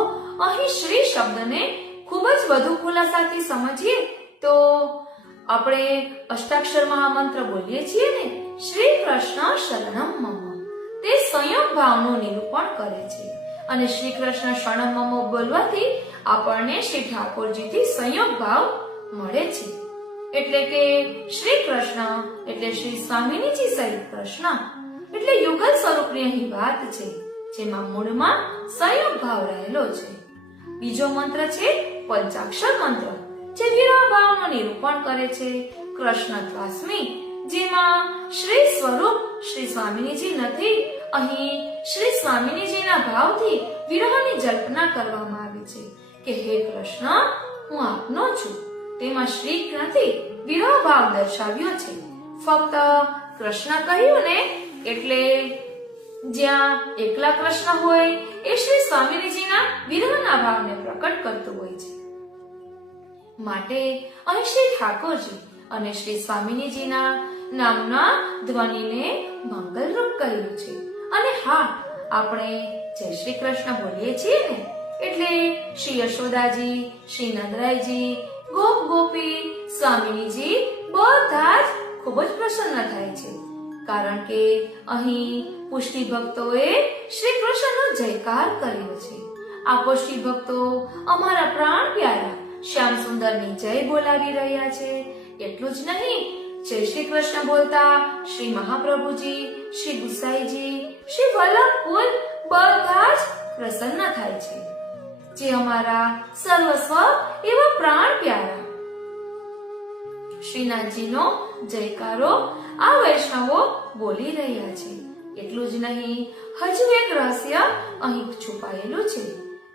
અહીં શ્રી શબ્દને ખૂબ જ વધુ ખુલાસાથી સમજીએ તો આપણે અષ્ટાક્ષર મહામંત્ર બોલીએ છીએ ને, શ્રી કૃષ્ણ શરણમ મમ, તે સંયોગ ભાવનું નિરૂપણ કરે છે. અને શ્રી કૃષ્ણ શરણમ મમ બોલવાથી આપણને શ્રી ઠાકોરજીથી સંયોગ ભાવ મળે છે. એટલે કે શ્રી કૃષ્ણ એટલે શ્રી સ્વામિનીજી સહિત કૃષ્ણ એટલે યુગલ સ્વરૂપની અહીં વાત છે, જેમાં મૂળમાં સંયોગ ભાવ રહેલો છે. બીજો મંત્ર છે પંચાક્ષર મંત્ર, જે વિરહ ભાવનું નિરૂપણ કરે છે. કૃષ્ણ ત્વાસ્મી, જેમાં શ્રી સ્વરૂપ શ્રી સ્વામિનીજી નથી, અહીં શ્રી સ્વામિનીજીના ભાવથી વિરહની જલ્પના કરવામાં આવી છે કે હે કૃષ્ણ, હું આપનો છું. તેમાં શ્રી નથી, વિરહ ભાવ દર્શાવ્યો છે. ફક્ત કૃષ્ણ કહ્યું ને એટલે જ્યાં એકલા કૃષ્ણ હોય એ શ્રી સ્વામિનીજીના વિરહના ભાવને પ્રકટ કરતું હોય છે. માટે અહીં શ્રી ઠાકોરજી અને શ્રી સ્વામિનીજીના નામના ધ્વનિને મંગલરૂપ કહ્યું છે. અને હા, આપણે જય શ્રી કૃષ્ણ બોલીએ છીએ ને એટલે શ્રી યશોદાજી, શ્રી નંદરાયજી, ગોપ ગોપી સ્વામિનીજી બધા જ ખૂબ જ પ્રસન્ન થાય છે, કારણ કે અહીં પુષ્ટિ ભક્તોએ શ્રી કૃષ્ણનો જયકાર કર્યો છે. આ પુષ્ટિ ભક્તો અમારા પ્રાણ પ્યારા શ્યામ સુંદરની જય બોલાવી રહ્યા છે. એટલું જ નહીં, જય શ્રી કૃષ્ણ બોલતા શ્રી મહાપ્રભુજી, શ્રી ગુસાઈજી, શ્રી વલ્લભ કુલ બધા જ પ્રસન્ન થાય છે, જે અમારા સર્વસ્વ એવા પ્રાણ પ્યારા શ્રીનાથજીનો જયકારો આ વૈષ્ણવો બોલી રહ્યા છે. એટલું જ નહીં, હજુ એક રહસ્ય અહીં છુપાયેલું છે.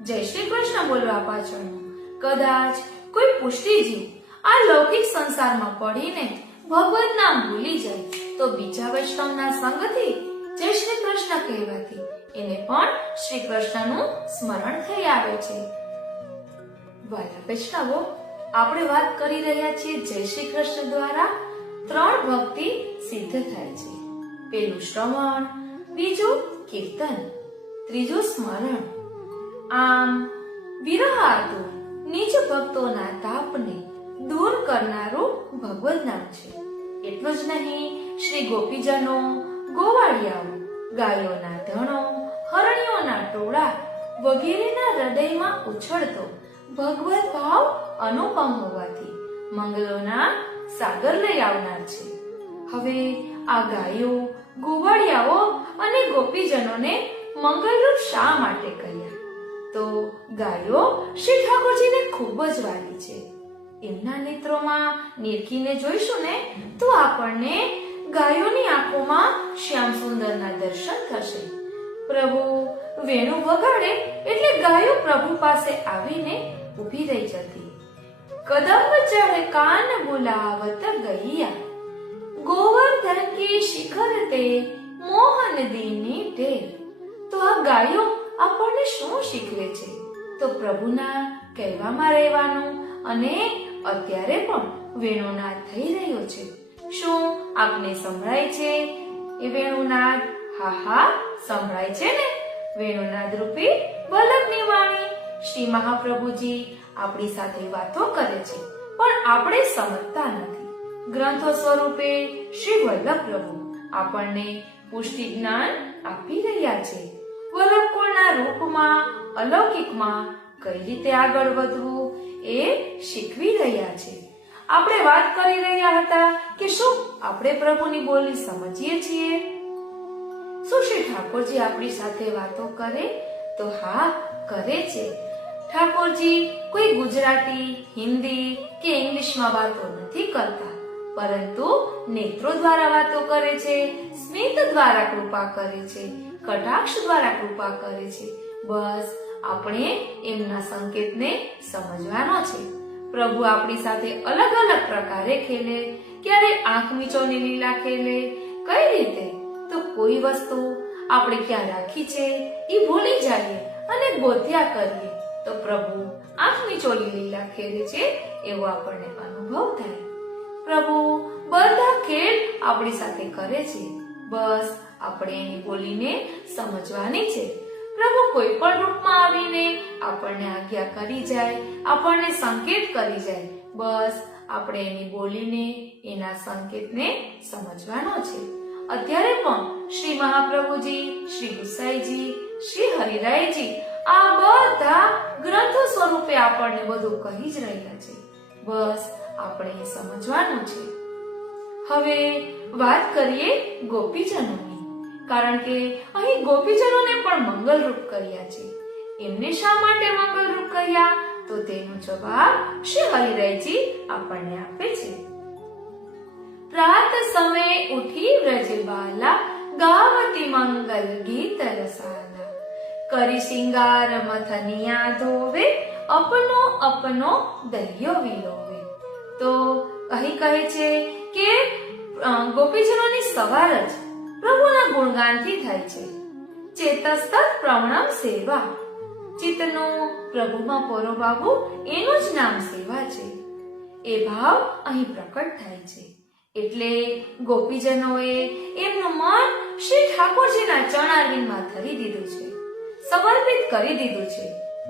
જય શ્રી કૃષ્ણ બોલવા પાછળનું કદાચ કોઈ પુષ્ટિજીવ આ લૌકિક સંસારમાં પડીને ભગવત નામ ભૂલી જાય તો બીજા વૈષ્ણવના સંગથી જય શ્રી કૃષ્ણ કહેવાથી એને પણ શ્રી કૃષ્ણનું સ્મરણ થઈ આવે છે. વાલા વૈષ્ણવો, આપણે વાત કરી રહ્યા છીએ જય શ્રી કૃષ્ણ દ્વારા 3 ભક્તિ સિદ્ધ થાય છે. પેલું શ્રવણ, બીજું કીર્તન, ત્રીજું સ્મરણ. આમ વિરહાતુર નીચ ભક્તોના તાપને દૂર કરનારું ભગવદ નામ છે. એટલું જ નહીં, શ્રી ગોપીજનો, ગોવાળિયાઓ, ગાયોના ધણો, હરણીઓના ટોળા વગેરેના હૃદયમાં ઉછળતો ભગવત ભાવ અનુપમ હોવાથી મંગલોના સાગર લઈ આવનાર છે. હવે આ ગાયો, ગોવાળિયાઓ અને ગોપીજનોને મંગલરૂપ શા માટે કહ્યા? તો ગાયો શ્રી ઠાકોરજીને ખૂબ જ વાલી છે. એમના નેત્રોમાં નિરખીને જોઈશું ને તો આપણને ગાયોની આંખોમાં શ્યામ સુંદરના દર્શન થશે. પ્રભુ વેણુ વગાડે એટલે ગાયો પ્રભુ પાસે આવીને ઊભી રહી જતી. કદમ ચઢ કાન બુલાવત ગૈયા, ગોવર્ધન કી શિખર તે મોહન દીની ઢેર. તો આ ગાયો આપણને શું શીખવે છે? તો પ્રભુના કહેવામાં રહેવાનું અને અત્યારે પણ વેણુનાદ થઈ રહ્યો છે. શું આપને સંભળાય છે એ વેણુનાદ? હા હા, સંભળાય છે ને. વેણુનાદ રૂપી વલ્લભની વાણી શ્રી મહાપ્રભુજી આપણી સાથે વાતો કરે છે, પણ આપણે સમજતા નથી. ગ્રંથો સ્વરૂપે શ્રી વલ્લભ પ્રભુ આપણને પુષ્ટિ જ્ઞાન આપી રહ્યા છે. વલ્લભ કુળના રૂપમાં, અલૌકિકમાં કઈ રીતે આગળ વધવું એ શીખવી રહ્યા છે. આપણે વાત કરી રહ્યા હતા કે શું આપણે પ્રભુની બોલી સમજીએ છીએ? શું શ્રી ઠાકોરજી આપણી સાથે વાતો કરે? તો હા, કરે છે. ઠાકોરજી કોઈ ગુજરાતી, હિન્દી કે ઇંગ્લિશમાં વાતો નથી કરતા, પરંતુ નેત્રો દ્વારા વાતો કરે છે, સ્મિત દ્વારા કૃપા કરે છે, કટાક્ષ દ્વારા કૃપા કરે છે. બસ આપણે એમના સંકેતને સમજવાનો છે. પ્રભુ આપણી સાથે અલગ અલગ પ્રકારે ખેલે, ક્યારે આંખ મીચોની લીલા ખેલે. કઈ રીતે? તો કોઈ વસ્તુ આપણે ક્યાં રાખી છે એ ભૂલી જઈએ અને ગોત્યા કરીએ તો પ્રભુ આંખ મીચોની લીલા ખેલે છે એવો આપણને અનુભવ થાય. પ્રભુ બધા ખેલ આપણી સાથે કરે છે. બસ આપણે એની બોલીને સમજવાની છે. પ્રભુ કોઈ પણ રૂપમાં આવીને આપણને આજ્ઞા કરી જાય, આપણને સંકેત કરી જાય. બસ આપણે એની બોલીને, એના સંકેતને સમજવાનો છે. અત્યારે પણ શ્રી મહાપ્રભુજી, શ્રી ગુસાઈજી, શ્રી હરિરાયજી આ બધા ગ્રંથો સ્વરૂપે આપણને બધું કહી જ રહ્યા છે. બસ આપણે એ સમજવાનું છે. હવે વાત કરીએ ગોપીજનોની, કારણ કે અહીં ગોપીજનોને પણ મંગલરૂપ કર્યા છે. એમને શા માટે મંગલરૂપ કર્યા? તો તેનો જવાબ શ્રી હરિરાયજી આપણને આપે છે. પ્રાત સમય ઉઠી વ્રજબાલા, ગાવતી મંગલ ગીત રસાલા, કરી શિંગાર મથનિયા ધોવે, અપનો અપનો દરિયો વિલોવે. તો અહીં કહે છે કે ગોપીજનોની સવાર જ પ્રભુના ગુણગાનથી થાય છે. ચેતસ્તત પ્રવણમ સેવા, ચિત્તનું પ્રભુમાં પરોવાવું એનું જ નામ સેવા છે. એ ભાવ અહીં પ્રકટ થાય છે. એટલે ગોપીજનોએ એમનું મન શ્રી ઠાકોરજીના ચરણારવિંદમાં ધરી દીધું છે, સમર્પિત કરી દીધું છે.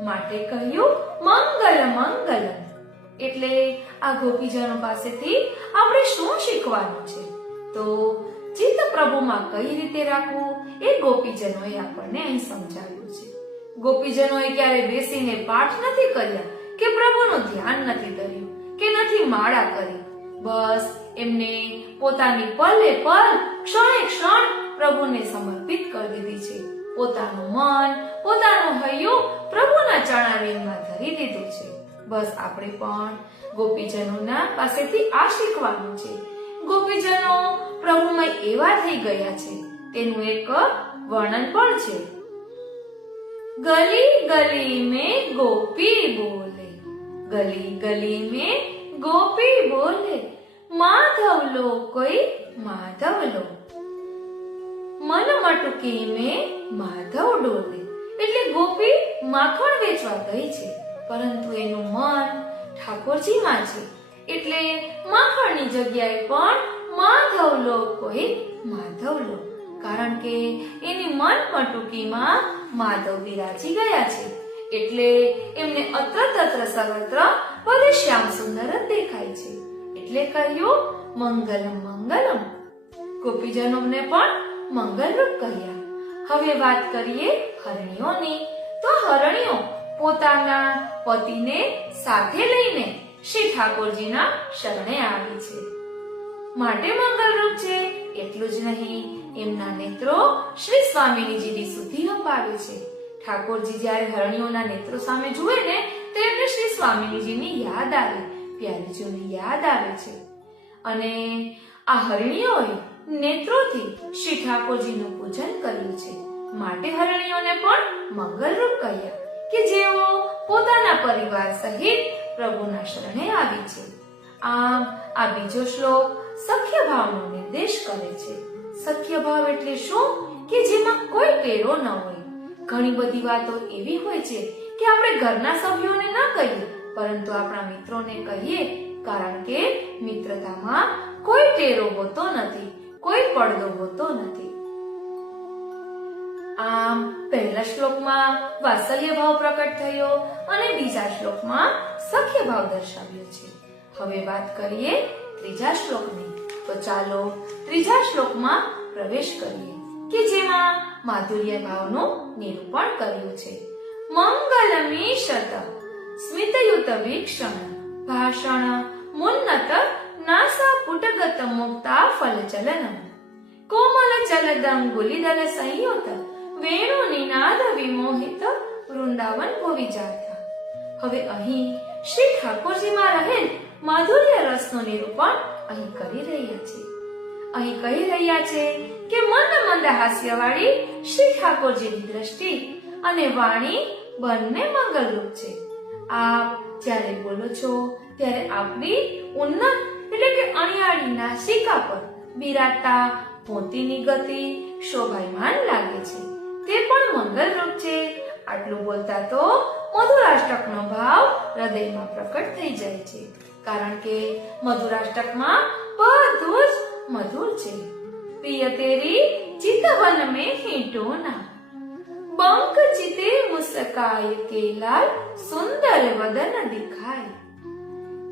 માટે કહ્યું મંગલ મંગલમ. એટલે આ ગોપીજનો પાસેથી આપણે શું શીખવાનું છે? તો ચિત્ત પ્રભુમાં કઈ રીતે રાખવું એ ગોપીજનોએ આપણને અહીં સમજાવ્યું છે. ગોપીજનોએ ક્યારે બેસીને પાઠ નથી કર્યા કે પ્રભુનું ધ્યાન નથી ધર્યું કે નથી માળા કરી. બસ એમને પોતાની પલે પલ ક્ષણે ક્ષણ પ્રભુને સમર્પિત કરી દીધી છે. પોતાનું મન, પોતાનું હૈયું પ્રભુના ચરણારવિંદમાં ધરી દીધું છે. બસ આપણે પણ ગોપીજનોના પાસેથી આ શીખવાનું છે. ગોપીજનો પ્રભુમય એવા થઈ ગયા છે તેનું એક વર્ણન પણ છે. ગલી ગલી में गोपी बोले, गली गली में गोपी बोले, माधव लो कोई माधव लो, मन मटकी में माधव डोले. એટલે ગોપી માખણ વેચવા ગઈ છે પરંતુ એનું મન ઠાકોરજીમાં છે. એટલે માખણની જગ્યાએ પણ માધવ લો કોઈ માધવ લો, કારણ કે એની મન મટુકીમાં માધવ બિરાજી ગયા છે. એટલે એમને અત્ર તત્ર સર્વત્ર બધે શ્યામ સુંદર જ દેખાય છે. એટલે કહ્યું મંગલમ મંગલમ. ગોપીજનોને પણ મંગલરૂપ કહ્યા. હવે વાત કરીએ હરણીઓની. તો હરણીઓ પોતાના પતિને સાથે લઈને શ્રી ઠાકોરજીના શરણે આવી છે માટે મંગલરૂપ છે. એટલું જ નહીં, એમના નેત્રો શ્રી સ્વામિનીજીની સુધી અપાવે છે. ઠાકોરજી જ્યારે હરણીઓના નેત્રો સામે જુએ ને તો એમને શ્રી સ્વામિનીજીની યાદ આવે, પ્યારીજીની યાદ આવે છે. અને આ હરણીઓએ નેત્રોથી શ્રી ઠાકોરજીનું પૂજન કર્યું છે માટે હરણીઓને પણ મંગલરૂપ કહ્યા કે જેઓ પોતાના પરિવાર સહિત પ્રભુના શરણે આવી છે. આમ આ બીજો શ્લોક સખ્ય ભાવનો નિર્દેશ કરે છે. સખ્ય ભાવ એટલે શું? કે જેમાં કોઈ ટેરો ન હોય. ઘણી બધી વાતો એવી હોય છે કે આપણે ઘરના સભ્યોને ન કહીએ પરંતુ આપણા મિત્રોને કહીએ, કારણ કે મિત્રતામાં કોઈ ટેરો હોતો નથી, કોઈ પડદો હોતો નથી. આમ પહેલા શ્લોકમાં વાત્સલ્ય ભાવ પ્રકટ થયો અને બીજા શ્લોકમાં સખ્ય ભાવ દર્શાવ્યો છે. હવે વાત કરીએ ત્રીજા શ્લોકની. તો ચાલો ત્રીજા શ્લોકમાં પ્રવેશ કરીએ કે જેમાં માધુર્ય ભાવનું નિરૂપણ કર્યું છે. મંગલમીશત સ્મિતયુત વીક્ષણ ભાષણ મુન્નત નાસા પુટગત મુક્તા ફલચલનમ કોમલ ચલદંગુલિદલ સંયુત વેણુ નિનાદ વિમોહિત વૃંદાવન ભુવિ જાતા. હવે અહીં શ્રી ઠાકોરજીમાં રહેલ માધુર્ય રસનું નિરૂપણ અહીં કરી રહ્યા છે. અહીં કહી રહ્યા છે કે મંદ મંદ હાસ્યવાળી શ્રી ઠાકોરજીની દ્રષ્ટિ અને વાણી બંને મંગલરૂપ છે. આપ જ્યારે બોલો છો ત્યારે આપની ઉન્નત એટલે કે અણિયાળી નાસિકા પર બિરાજતા મોતીની ગતિ શોભાયમાન લાગે છે. તે પણ મંગલરૂપ છે. આટલું બોલતા તો મધુરાષ્ટકનો ભાવ હૃદયમાં પ્રકટ થઈ જાય છે, કારણ કે મધુરાષ્ટકમાં બધું જ મધુર છે. પ્રિય તેરી ચિતવન में हीटोना બંક ચિતે મુસ્કાય કે લાલ સુંદર વદન દિખાય.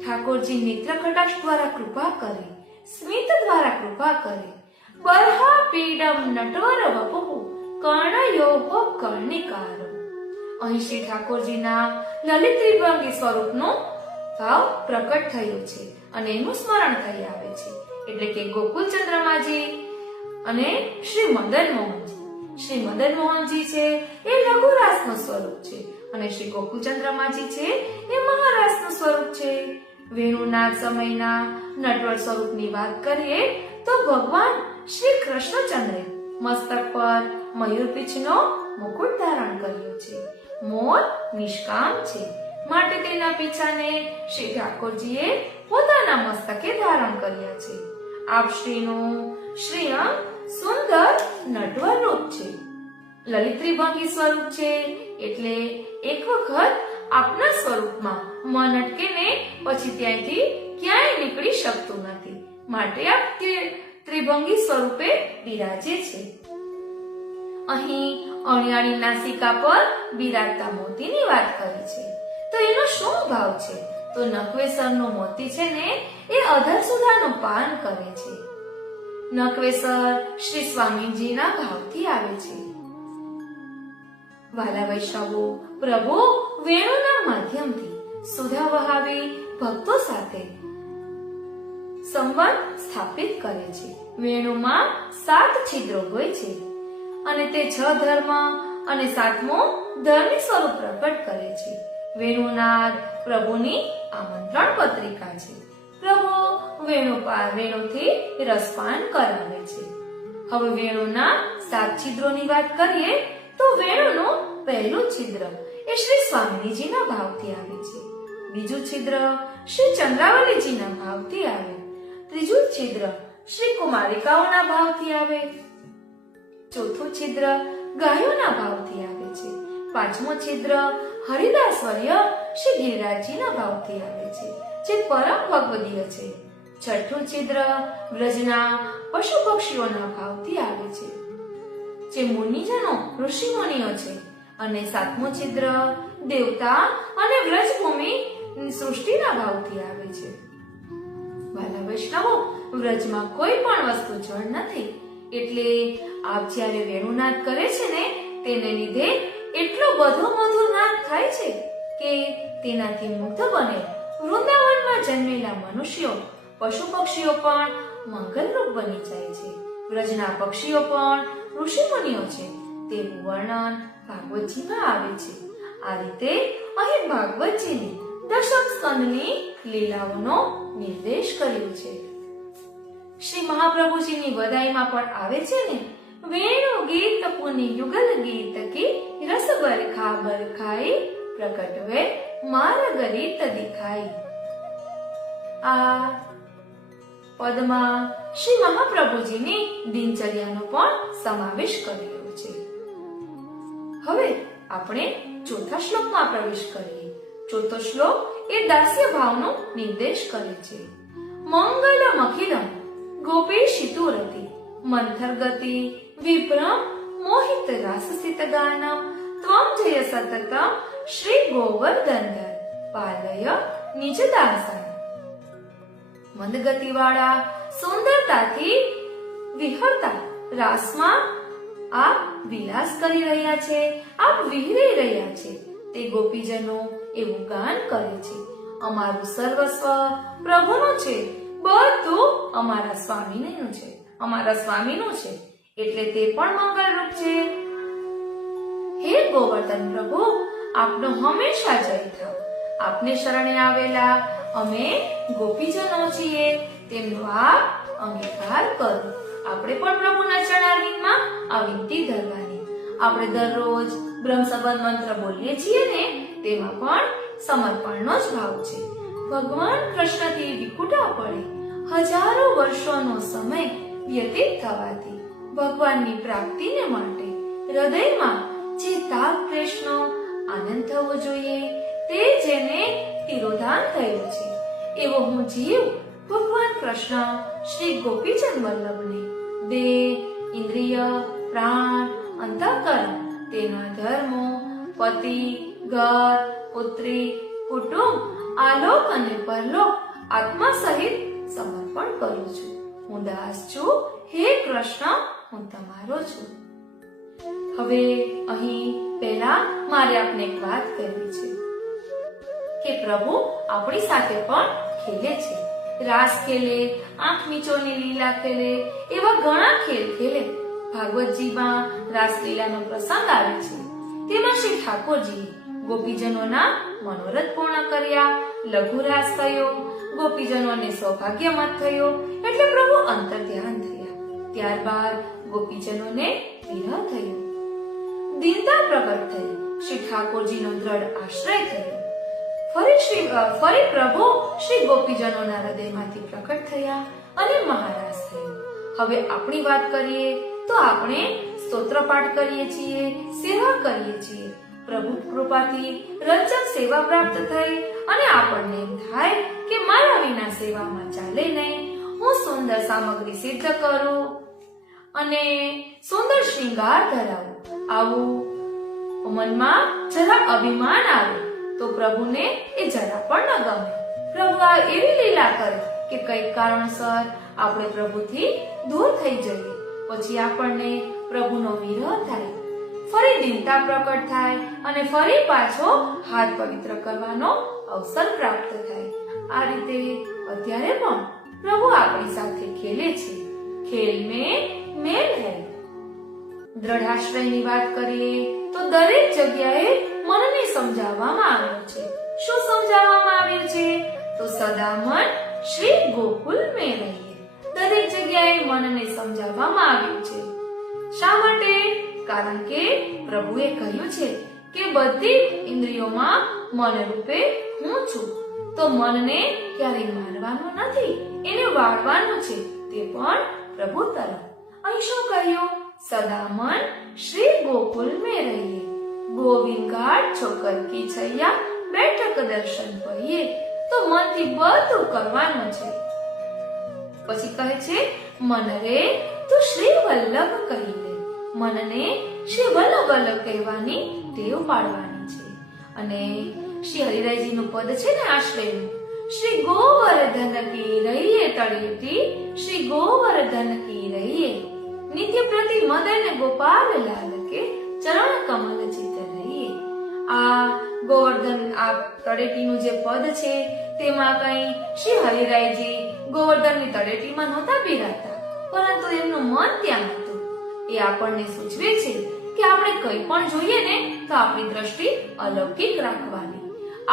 ઠાકોરજી નેત્ર કટાક્ષ દ્વારા કૃપા કરે, સ્મિત દ્વારા કૃપા કરે. બરહા પીડમ નટવર વપુ કર્ણયોહો કર્ણિકાર. અહીં શ્રી ઠાકોરજીના લલિત ત્રિભંગી સ્વરૂપનો ભાવ પ્રકટ થયો છે અને એનું સ્મરણ થઈ આવે છે. એટલે કે ગોકુલચંદ્રમાજી અને શ્રી મદન મોહનજી. શ્રી મદન મોહનજી છે એ લઘુરાસનું સ્વરૂપ છે અને શ્રી ગોકુલચંદ્રમાજી છે એ મહારાસનું સ્વરૂપ છે. વેણુનાદ સમયના નટવર સ્વરૂપની વાત કરીએ તો ભગવાન શ્રી કૃષ્ણચંદ્રે મસ્તક પર મયુરપીંછનો મુકુટ ધારણ કર્યો છે. મોર નિષ્કામ છે માટે તેના પીછાને શ્રી ઠાકોરજીએ પોતાના મસ્તકે ધારણ કર્યા છે. આપ શ્રીનું શ્રીઅંગ સુંદર નટવર રૂપ છે, લલિત ત્રિભંગી સ્વરૂપ છે. એટલે એક વખત આપના સ્વરૂપમાં મન અટકે ને પછી ત્યાંથી ક્યાંય નીકળી શકતું નથી, માટે આપ ત્રિભંગી સ્વરૂપે બિરાજે છે. અહીં અણિયાળી નાસિકા પર બિરાજતા મોતીની વાત કરી છે. તો એનો શું ભાવ છે? તો નકવેસરનો મોતી છે ને એ અધરસુધાનું પાન કરે છે. નકવેસર શ્રી સ્વામીજીના ભાવથી આવે છે. વાલા વૈષ્ણવો, પ્રભુ વેણુના માધ્યમથી સુધા વહાવી ભક્તો સાથે સંબંધ સ્થાપિત કરે છે. વેણુમાં 7 છિદ્રો હોય છે અને તે 6 ધર્મ અને 7મો ધર્મી સ્વરૂપ પ્રગટ કરે છે. વેણુનાદ પ્રભુની આમંત્રણ પત્રિકા છે. પ્રભુ વેણુથી રસપાન કરાવે છે. હવે વેણુના 7 છિદ્રોની વાત કરીએ તો વેણુનું પહેલું છિદ્ર એ શ્રી સ્વામિનીજીના ભાવથી આવે છે. બીજું છિદ્ર શ્રી ચંદ્રાવલીજીના ભાવથી આવે. ત્રીજું છિદ્ર શ્રી કુમારિકાઓના ભાવથી આવે. ચોથું છિદ્ર ગાયોના ભાવથી આવે છે. પાંચમું છિદ્ર હરિદાસવર્ય શ્રી ગિરિરાજજીના ભાવથી આવે છે, જે પરમ ભગવદીય છે. છઠ્ઠું છિદ્ર વ્રજના પશુ પક્ષીઓના ભાવથી આવે છે, જે મુનિજનો ઋષિ મુનિઓ છે. અને 7મું છિદ્ર દેવતા અને વ્રજભૂમિ સૃષ્ટિના ભાવથી આવે છે. વાલા વૈષ્ણવો, વ્રજમાં કોઈ પણ વસ્તુ જળ નથી, એટલે આપ જ્યારે વેણુનાદ કરે છે ને તેને લીધે એટલો બધો મધુર નાદ થાય છે કે તેનાથી મુગ્ધ બને વૃંદાવનમાં જન્મેલા મનુષ્યો, પશુ પક્ષીઓ પણ મંગલરૂપ બની જાય છે. વ્રજના પક્ષીઓ પણ ઋષિ મુનિઓ છે તેવું વર્ણન ભાગવતજીમાં આવે છે. આ રીતે અહીં ભાગવતજીની દશમ સ્કંદની લીલાઓનો નિર્દેશ કર્યો છે. શ્રી મહાપ્રભુજીની વદાઈમાં પણ આવે છે ને, વેણુ ગીત પુનિ યુગલ ગીત કી રસ બરખા બરખાઈ પ્રકટ વે માર્ગ રીત દિખાઈ. આ પદમાં શ્રી મહાપ્રભુજીની દિનચર્યાનો પણ સમાવેશ કરેલો છે. હવે આપણે ચોથા શ્લોકમાં પ્રવેશ કરીએ. ચોથો શ્લોક એ દાસ્ય ભાવનો નિર્દેશ કરે છે. મંગલમ અખિલમ ગોપેશિતુરતિ મંથર ગતિ વિભ્રમ મોહિત રાસસિત ગાનમ ત્વમ જય સતતમ શ્રી ગોવર્ધનધર પાલય નિજ દાસન. મંદ ગતિવાળા સુંદરતાથી વિહરતા રાસમાં આપ વિલાસ કરી રહ્યા છે, આપ વિહરી રહ્યા છે. તે ગોપીજનો એવું ગાન કરે છે, અમારું સર્વસ્વ પ્રભુનું છે, બધું અમારા સ્વામીનું છે, અમારા સ્વામીનું છે, એટલે તે પણ મંગલરૂપ છે. હે ગોવર્ધન પ્રભુ, આપનો હંમેશા જય થાવ. આપને શરણે આવેલા અમે ગોપીજનો છીએ, તેમનો આપ અંગીકાર કરો. આપણે પણ પ્રભુના ચરણારવિંદમાં આ વિનંતી ધરવાની. આપણે દરરોજ બ્રહ્મ સંબંધ મંત્ર બોલીએ છીએ ને, તેમાં પણ સમર્પણનો જ ભાવ છે. ભગવાન કૃષ્ણથી વિખૂટા પડે હજારો વર્ષોનો સમય વ્યતીત થવાથી ભગવાનની પ્રાપ્તિને માટે હૃદયમાં જે તાપ ક્લેશનો આનંદ થવો જોઈએ, તે જેને તિરોધાન થયું છે, એવો હું જીવ ભગવાન કૃષ્ણ શ્રી ગોપીચંદ વલ્લભને દેહ, ઇન્દ્રિય, પ્રાણ, અંતઃકરણ, તેના ધર્મો, પતિ, ઘર, પુત્રી, કુટુંબ, આલોક અને પરલોક આત્મા સહિત સમર્પણ કરું છું. હું દાસ છું, હે કૃષ્ણ, હું તમારો છું. હવે અહીં પહેલા મારે આપને એક વાત કહેવી છે કે પ્રભુ આપણી સાથે પણ ખેલે છે. રાસ ખેલે, આંખ મીચોની લીલા ખેલે, એવા ઘણા ખેલ ખેલે. ભાગવતજીમાં રાસલીલાનો પ્રસંગ આવે છે. તેમાં શ્રી ઠાકોરજીએ ગોપીજનોના મનોરથ પૂર્ણ કર્યા. લઘુ રાસ થયો, ગોપીજનોને સૌભાગ્યમત થયો, એટલે પ્રભુ અંતર ધ્યાન થયા. ત્યારબાદ ગોપીજનોને વિરહ થયો, દીનતા પ્રગટ થઈ, શ્રી ઠાકોરજીનો દ્રઢ આશ્રય થયો. ફરી પ્રભુ શ્રી ગોપીજનોના હૃદયમાંથી પ્રકટ થયા અને મહારાસ થયો. હવે આપણી વાત કરીએ તો આપણે સ્તોત્ર પાઠ કરીએ છીએ, સેવા કરીએ છીએ. પ્રભુ કૃપાથી રંજક સેવા પ્રાપ્ત થઈ અને આપણને એમ થાય કે મારા વિના સેવામાં ચાલે નહીં. હું સુંદર સામગ્રી સિદ્ધ કરું અને સુંદર શ્રૃંગાર ધરાવું, આવું મનમાં જરા અભિમાન આવે તો પ્રભુને એ જરા પણ ન ગમે. પ્રભુ આ એવી લીલા કરે કે કઈક કારણસર આપણે પ્રભુથી દૂર થઈ જઈએ, પછી આપણને પ્રભુનો વિરહ થાય, ફરી દીનતા પ્રકટ થાય અને ફરી પાછો હાથ પવિત્ર કરવાનો અવસર પ્રાપ્ત થાય. આ રીતે અત્યારે પણ પ્રભુ આપણી સાથે ખેલે છે. ખેલ में मेल है. દ્રઢાશ્રયની વાત કરીએ તો દરેક જગ્યાએ મનને સમજાવવામાં આવ્યું છે. શું સમજાવવામાં આવ્યું છે? તો સદા મન શ્રી ગોકુલ में રહીએ. દરેક જગ્યાએ મનને સમજાવવામાં આવ્યું છે. શા માટે? કારણ કે પ્રભુએ કહ્યું છે કે બધી ઇન્દ્રિયોમાં મન રૂપે હું છું. તો મનને ક્યારેય મારવાનું નથી, એને વાળવાનું છે, તે પણ પ્રભુ તરફ. અહીં શું કહ્યું? સદા મન શ્રી ગોકુલ में રહીએ. ગોવિંદ ઘાટ છોકર કી છૈયા બેઠક દર્શન પહીએ. તો મનથી બધું કરવાનું છે. પછી કહે છે મન રે તું શ્રી વલ્લભ કહી દે. મનને શ્રી વલ્લભ વલ્લભ કહેવાની ટેવ પાડવાની છે. અને શ્રી હરિરાયજીનું પદ છે ને આશ્રયનું, શ્રી ગોવર્ધન કી રહીએ તળેટી, શ્રી ગોવર્ધન કી રહીએ. નિત્ય પ્રતિ મદન ગોપાલ લાલ કે ચરણ કમલ ચિત રહીએ. આ ગોવર્ધન આ તળેટીનું જે પદ છે તેમાં કઈ શ્રી હરિરાયજી ગોવર્ધનની તળેટીમાં નહોતા બિરાજતા, પરંતુ એમનું મન ત્યાં હતું. એ આપણને સૂચવે છે કે આપણે કંઈ પણ જોઈએ ને તો આપણી દ્રષ્ટિ અલૌકિક રાખવાની.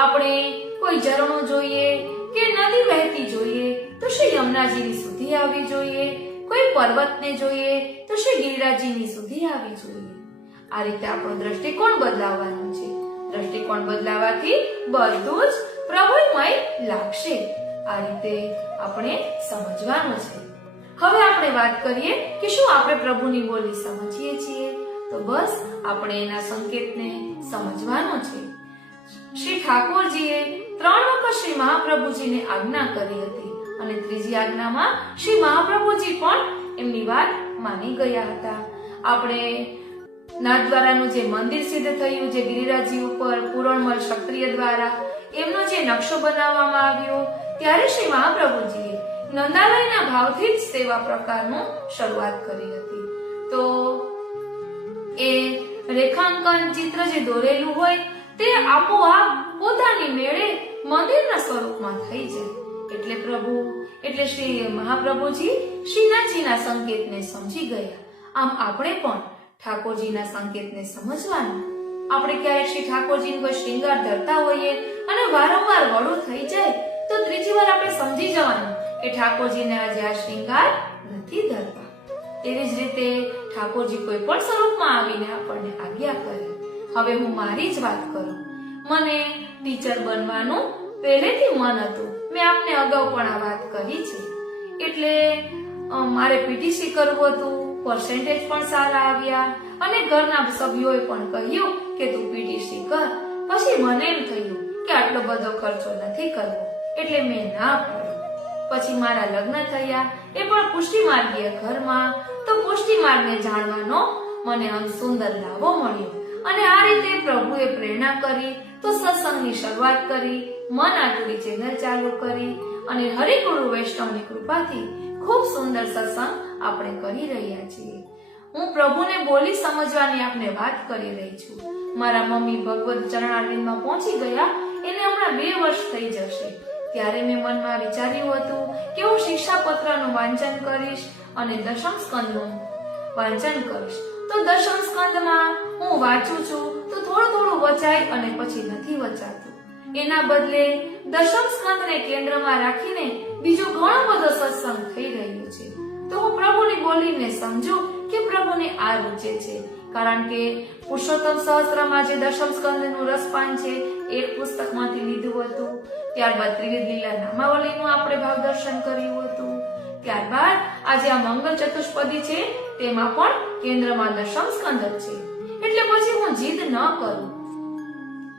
આપણે કોઈ ઝરણું જોઈએ કે નદી વહેતી જોઈએ તો શ્રી યમુનાજીની સુધી આવવી જોઈએ. કોઈ પર્વતને જોઈએ તો શ્રી ગિરિરાજજીની સુધી આવવી જોઈએ. આ રીતે આપણો દ્રષ્ટિકોણ બદલાવવાનો છે. દ્રષ્ટિકોણ બદલાવાથી બધું જ પ્રભુમય લાગશે. આ રીતે આપણે સમજવાનું છે. હવે આપણે વાત કરીએ કે શું આપણે પ્રભુની બોલી સમજીએ છીએ? તો બસ આપણે એના સંકેતને સમજવાનો છે. શ્રી ઠાકોરજીએ 3 વખત શ્રી મહાપ્રભુજીને આજ્ઞા કરી હતી અને ત્રીજી આજ્ઞામાં શ્રી મહાપ્રભુજી પણ એમની વાત માની ગયા હતા. આપણે નાથદ્વારાનું જે મંદિર સિદ્ધ થયું, જે ગિરિરાજજી ઉપર પૂરણમલ ક્ષત્રિય દ્વારા એમનો જે નકશો બનાવવામાં આવ્યો, ત્યારે શ્રી મહાપ્રભુજીએ નંદાલયના ભાવથી જ સેવા પ્રકારનું શરૂઆત કરી હતી. તો એ રેખાંકન ચિત્ર જે દોરેલું હોય તે આપોઆપ પોતાની મેળે મંદિરના સ્વરૂપમાં થઈ જાય. એટલે શ્રી મહાપ્રભુજી શ્રીનાથજીના સંકેતને સમજી ગયા. આમ આપણે પણ ઠાકોરજીના સંકેતને સમજવાનું. આપણે ક્યારેક શ્રી ઠાકોરજીનો કોઈ શ્રૃંગાર ધરતા હોઈએ અને વારંવાર વળું થઈ જાય તો ત્રીજી વાર આપણે સમજી જવાનું કે ઠાકોરજીને આજે આ શ્રૃંગાર નથી ધરતા. એવી જ રીતે ઠાકોરજી કોઈ પણ સ્વરૂપમાં આવીને આપણને આજ્ઞા કરે. હવે હું મારી જ વાત કરું. મને ટીચર બનવાનું પહેલેથી મન હતું. મેં આપને અગાઉ પણ આ વાત કરી છે. એટલે મારે પીટીસી કરવું હતું, પર્સેન્ટેજ પણ સારા આવ્યા અને ઘરના સભ્યોએ પણ કહ્યું કે તું પીટીસી કર. પછી મને એમ થયું કે આટલો બધો ખર્ચો નથી કરવો, એટલે મેં ના પાડી. પછી મારા લગ્ન થયા, એ પણ પુષ્ટિ માર્ગીય ઘરમાં. તો પુષ્ટિ માર્ગને જાણવાનો મને સુંદર લાભો મળ્યો અને આ રીતે પ્રભુએ પ્રેરણા કરી તો સત્સંગની શરૂઆત કરી, મન આતુરી ચેનલ ચાલુ કરી અને હરિગુરુ વૈષ્ણવની કૃપાથી ખૂબ સુંદર સત્સંગ આપણે કરી રહ્યા છીએ. હું પ્રભુને બોલી સમજવાની આપને વાત કરી રહી છું. મારા મમ્મી ભગવત ચરણારવિંદમાં પહોંચી ગયા એને હમણાં 2 વર્ષ થઈ જશે. ત્યારે મેં મનમાં વિચાર્યું હતું કે હું શિક્ષાપત્રનું વાંચન કરીશ અને દશમ સ્કંદનું વાંચન કરીશ. તો દશમ સ્કંદમાં હું વાંચું છું તો થોડું વચાય અને પછી નથી વચાતું. એના બદલે દશમ સ્કંદને કેન્દ્રમાં રાખીને બીજો ઘણો બધો સત્સંગ થઈ રહ્યો છે. તો હું પ્રભુની બોલીને સમજુ કે પ્રભુને આ રૂચે છે. કારણ કે પુરુષોત્તમ સહસ્ત્રમાં જે દશમ સ્કંદનું રસપાન છે એક પુસ્તકમાંથી લીધું હતું. ત્યારબાદ ત્રિવિધ લીલા નામાવલીનું આપણે ભાવ દર્શન કર્યું હતું. ત્યારબાદ આજે આ મંગળ ચતુષ્પદી છે તેમાં પણ કેન્દ્રમાં દશમ સ્કંદ છે. એટલે પછી હું જીદ ન કરું.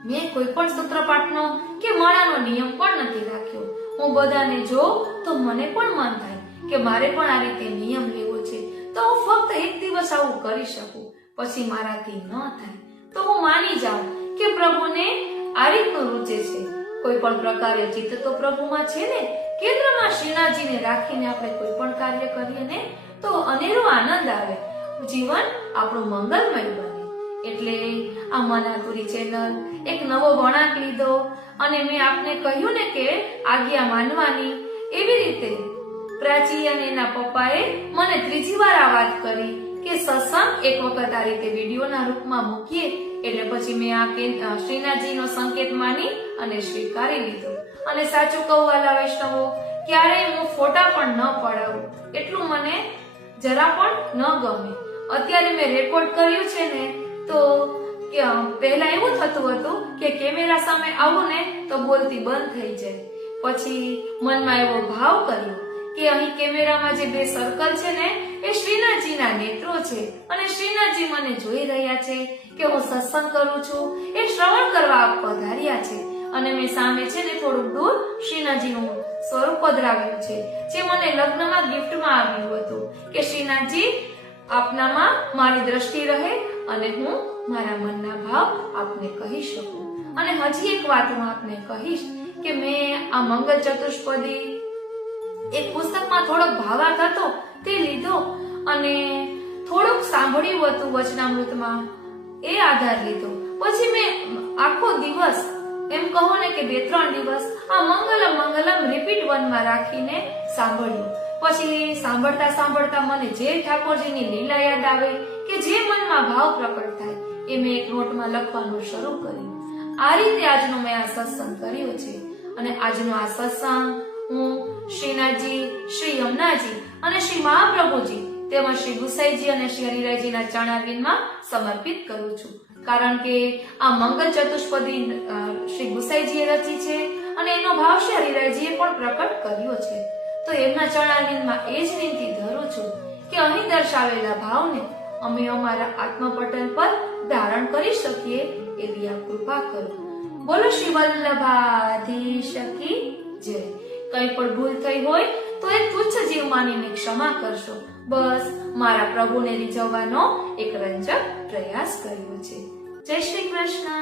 મેં કોઈ પણ સૂત્રપાઠનો કે માળાનો નિયમ પણ નથી રાખ્યો. હું બધાને જોઉં તો મને પણ મન થાય કે મારે પણ આ રીતે નિયમ લેવો છે, તો હું ફક્ત એક દિવસ આવું કરી શકું, પછી મારાથી ન થાય તો હું માની જાઉં કે પ્રભુને આ રીતનું રૂચે છે. કોઈ પણ પ્રકારે ચિત્ત તો પ્રભુમાં છે ને. કેન્દ્રમાં શ્રીનાથજીને રાખીને આપણે કોઈ પણ કાર્ય કરીએ ને તો અનેરો આનંદ આવે, જીવન આપણું મંગલમય બને. એટલે આ મનાતુરી ચેનલ એક નવો વળાંક લીધો અને મેં આપને કહ્યું ને કે આજ્ઞા માનવાની. એવી રીતે પ્રાચી અને એના પપ્પાએ મને ત્રીજી વાર આ વાત કરી કે સત્સંગ એક વખત આ રીતે વિડીયોના રૂપમાં મૂકીએ. એટલે પછી મેં આ શ્રીનાથજીનો સંકેત માની અને સ્વીકારી લીધો. અને સાચું કહું વાલા વૈષ્ણવો, ક્યારેય હું ફોટા પણ ન પડાવું, એટલું મને જરા પણ ન ગમે. અત્યારે મેં રેકોર્ડ કર્યું છે ને તો પહેલા એવું થતું હતું કે કેમેરા સામે આવું ને તો બોલતી બંધ થઈ જાય. પછી મનમાં એવો ભાવ કર્યો કે અહીં કેમેરામાં જે બે સર્કલ છે ને એ શ્રીનાથજીના નેત્રો છે અને શ્રીનાથજી મને જોઈ રહ્યા છે કે હું સત્સંગ કરું છું, એ શ્રવણ કરવા પધાર્યા છે. અને મેં સામે છે ને થોડુંક દૂર શ્રીનાથજીનું સ્વરૂપ પધરાવ્યું છે, જે મને લગ્નમાં ગિફ્ટમાં આવ્યું હતું કે શ્રીનાથજી આપનામાં મારી દ્રષ્ટિ રહે અને હું મારા મનના ભાવ આપને કહી શકું. અને હજી એક વાત હું આપને કહીશ કે મેં આ મંગલ ચતુષ્પદી એક પુસ્તકમાં થોડોક ભાવાર્થ હતો તે લીધો અને થોડુંક સાંભળ્યું હતું વચનામૃતમાં, એ આધાર લીધો. પછી મેં આખો દિવસ એમ કહો ને કે 2-3 દિવસ આ મંગલમ મંગલમ રિપીટ વનમાં રાખીને સાંભળ્યું. પછી સાંભળતા સાંભળતા મને જે ઠાકોરજીની લીલા યાદ આવે કે જે મનમાં ભાવ પ્રકટ થાય એ મેં એક નોટમાં લખવાનું શરૂ કર્યું. આ રીતે આજનો મેં આ સત્સંગ કર્યો છે. અને આજનો આ સત્સંગ હું શ્રીનાથજી, શ્રી યમુનાજી અને શ્રી મહાપ્રભુજી તેમજ શ્રી ગુસાઈજી અને શ્રી હરિરાયજીના ચરણારવિંદમાં સમર્પિત કરું છું. કારણ કે આ મંગલ ચતુષ્પદી શ્રી ગુસાઈજીએ રચી છે અને એનો ભાવ શ્રી હરિરાયજીએ પણ પ્રકટ કર્યો છે. તો એમના ચરણારવિંદમાં એ જ વિનંતી ધરું છું કે અહીં દર્શાવેલા ભાવને અમે અમારા આત્મપટલ પર ધારણ કરી શકીએ એવી આ કૃપા કરો. બોલો શ્રી વલ્લભાધીશ કી જય. કઈ પણ ભૂલ થઈ હોય તો એ તુચ્છ જીવ માનીને ક્ષમા કરશો. બસ મારા પ્રભુને રીઝવવાનો એક રંજક પ્રયાસ કર્યો છે. જય શ્રી કૃષ્ણ.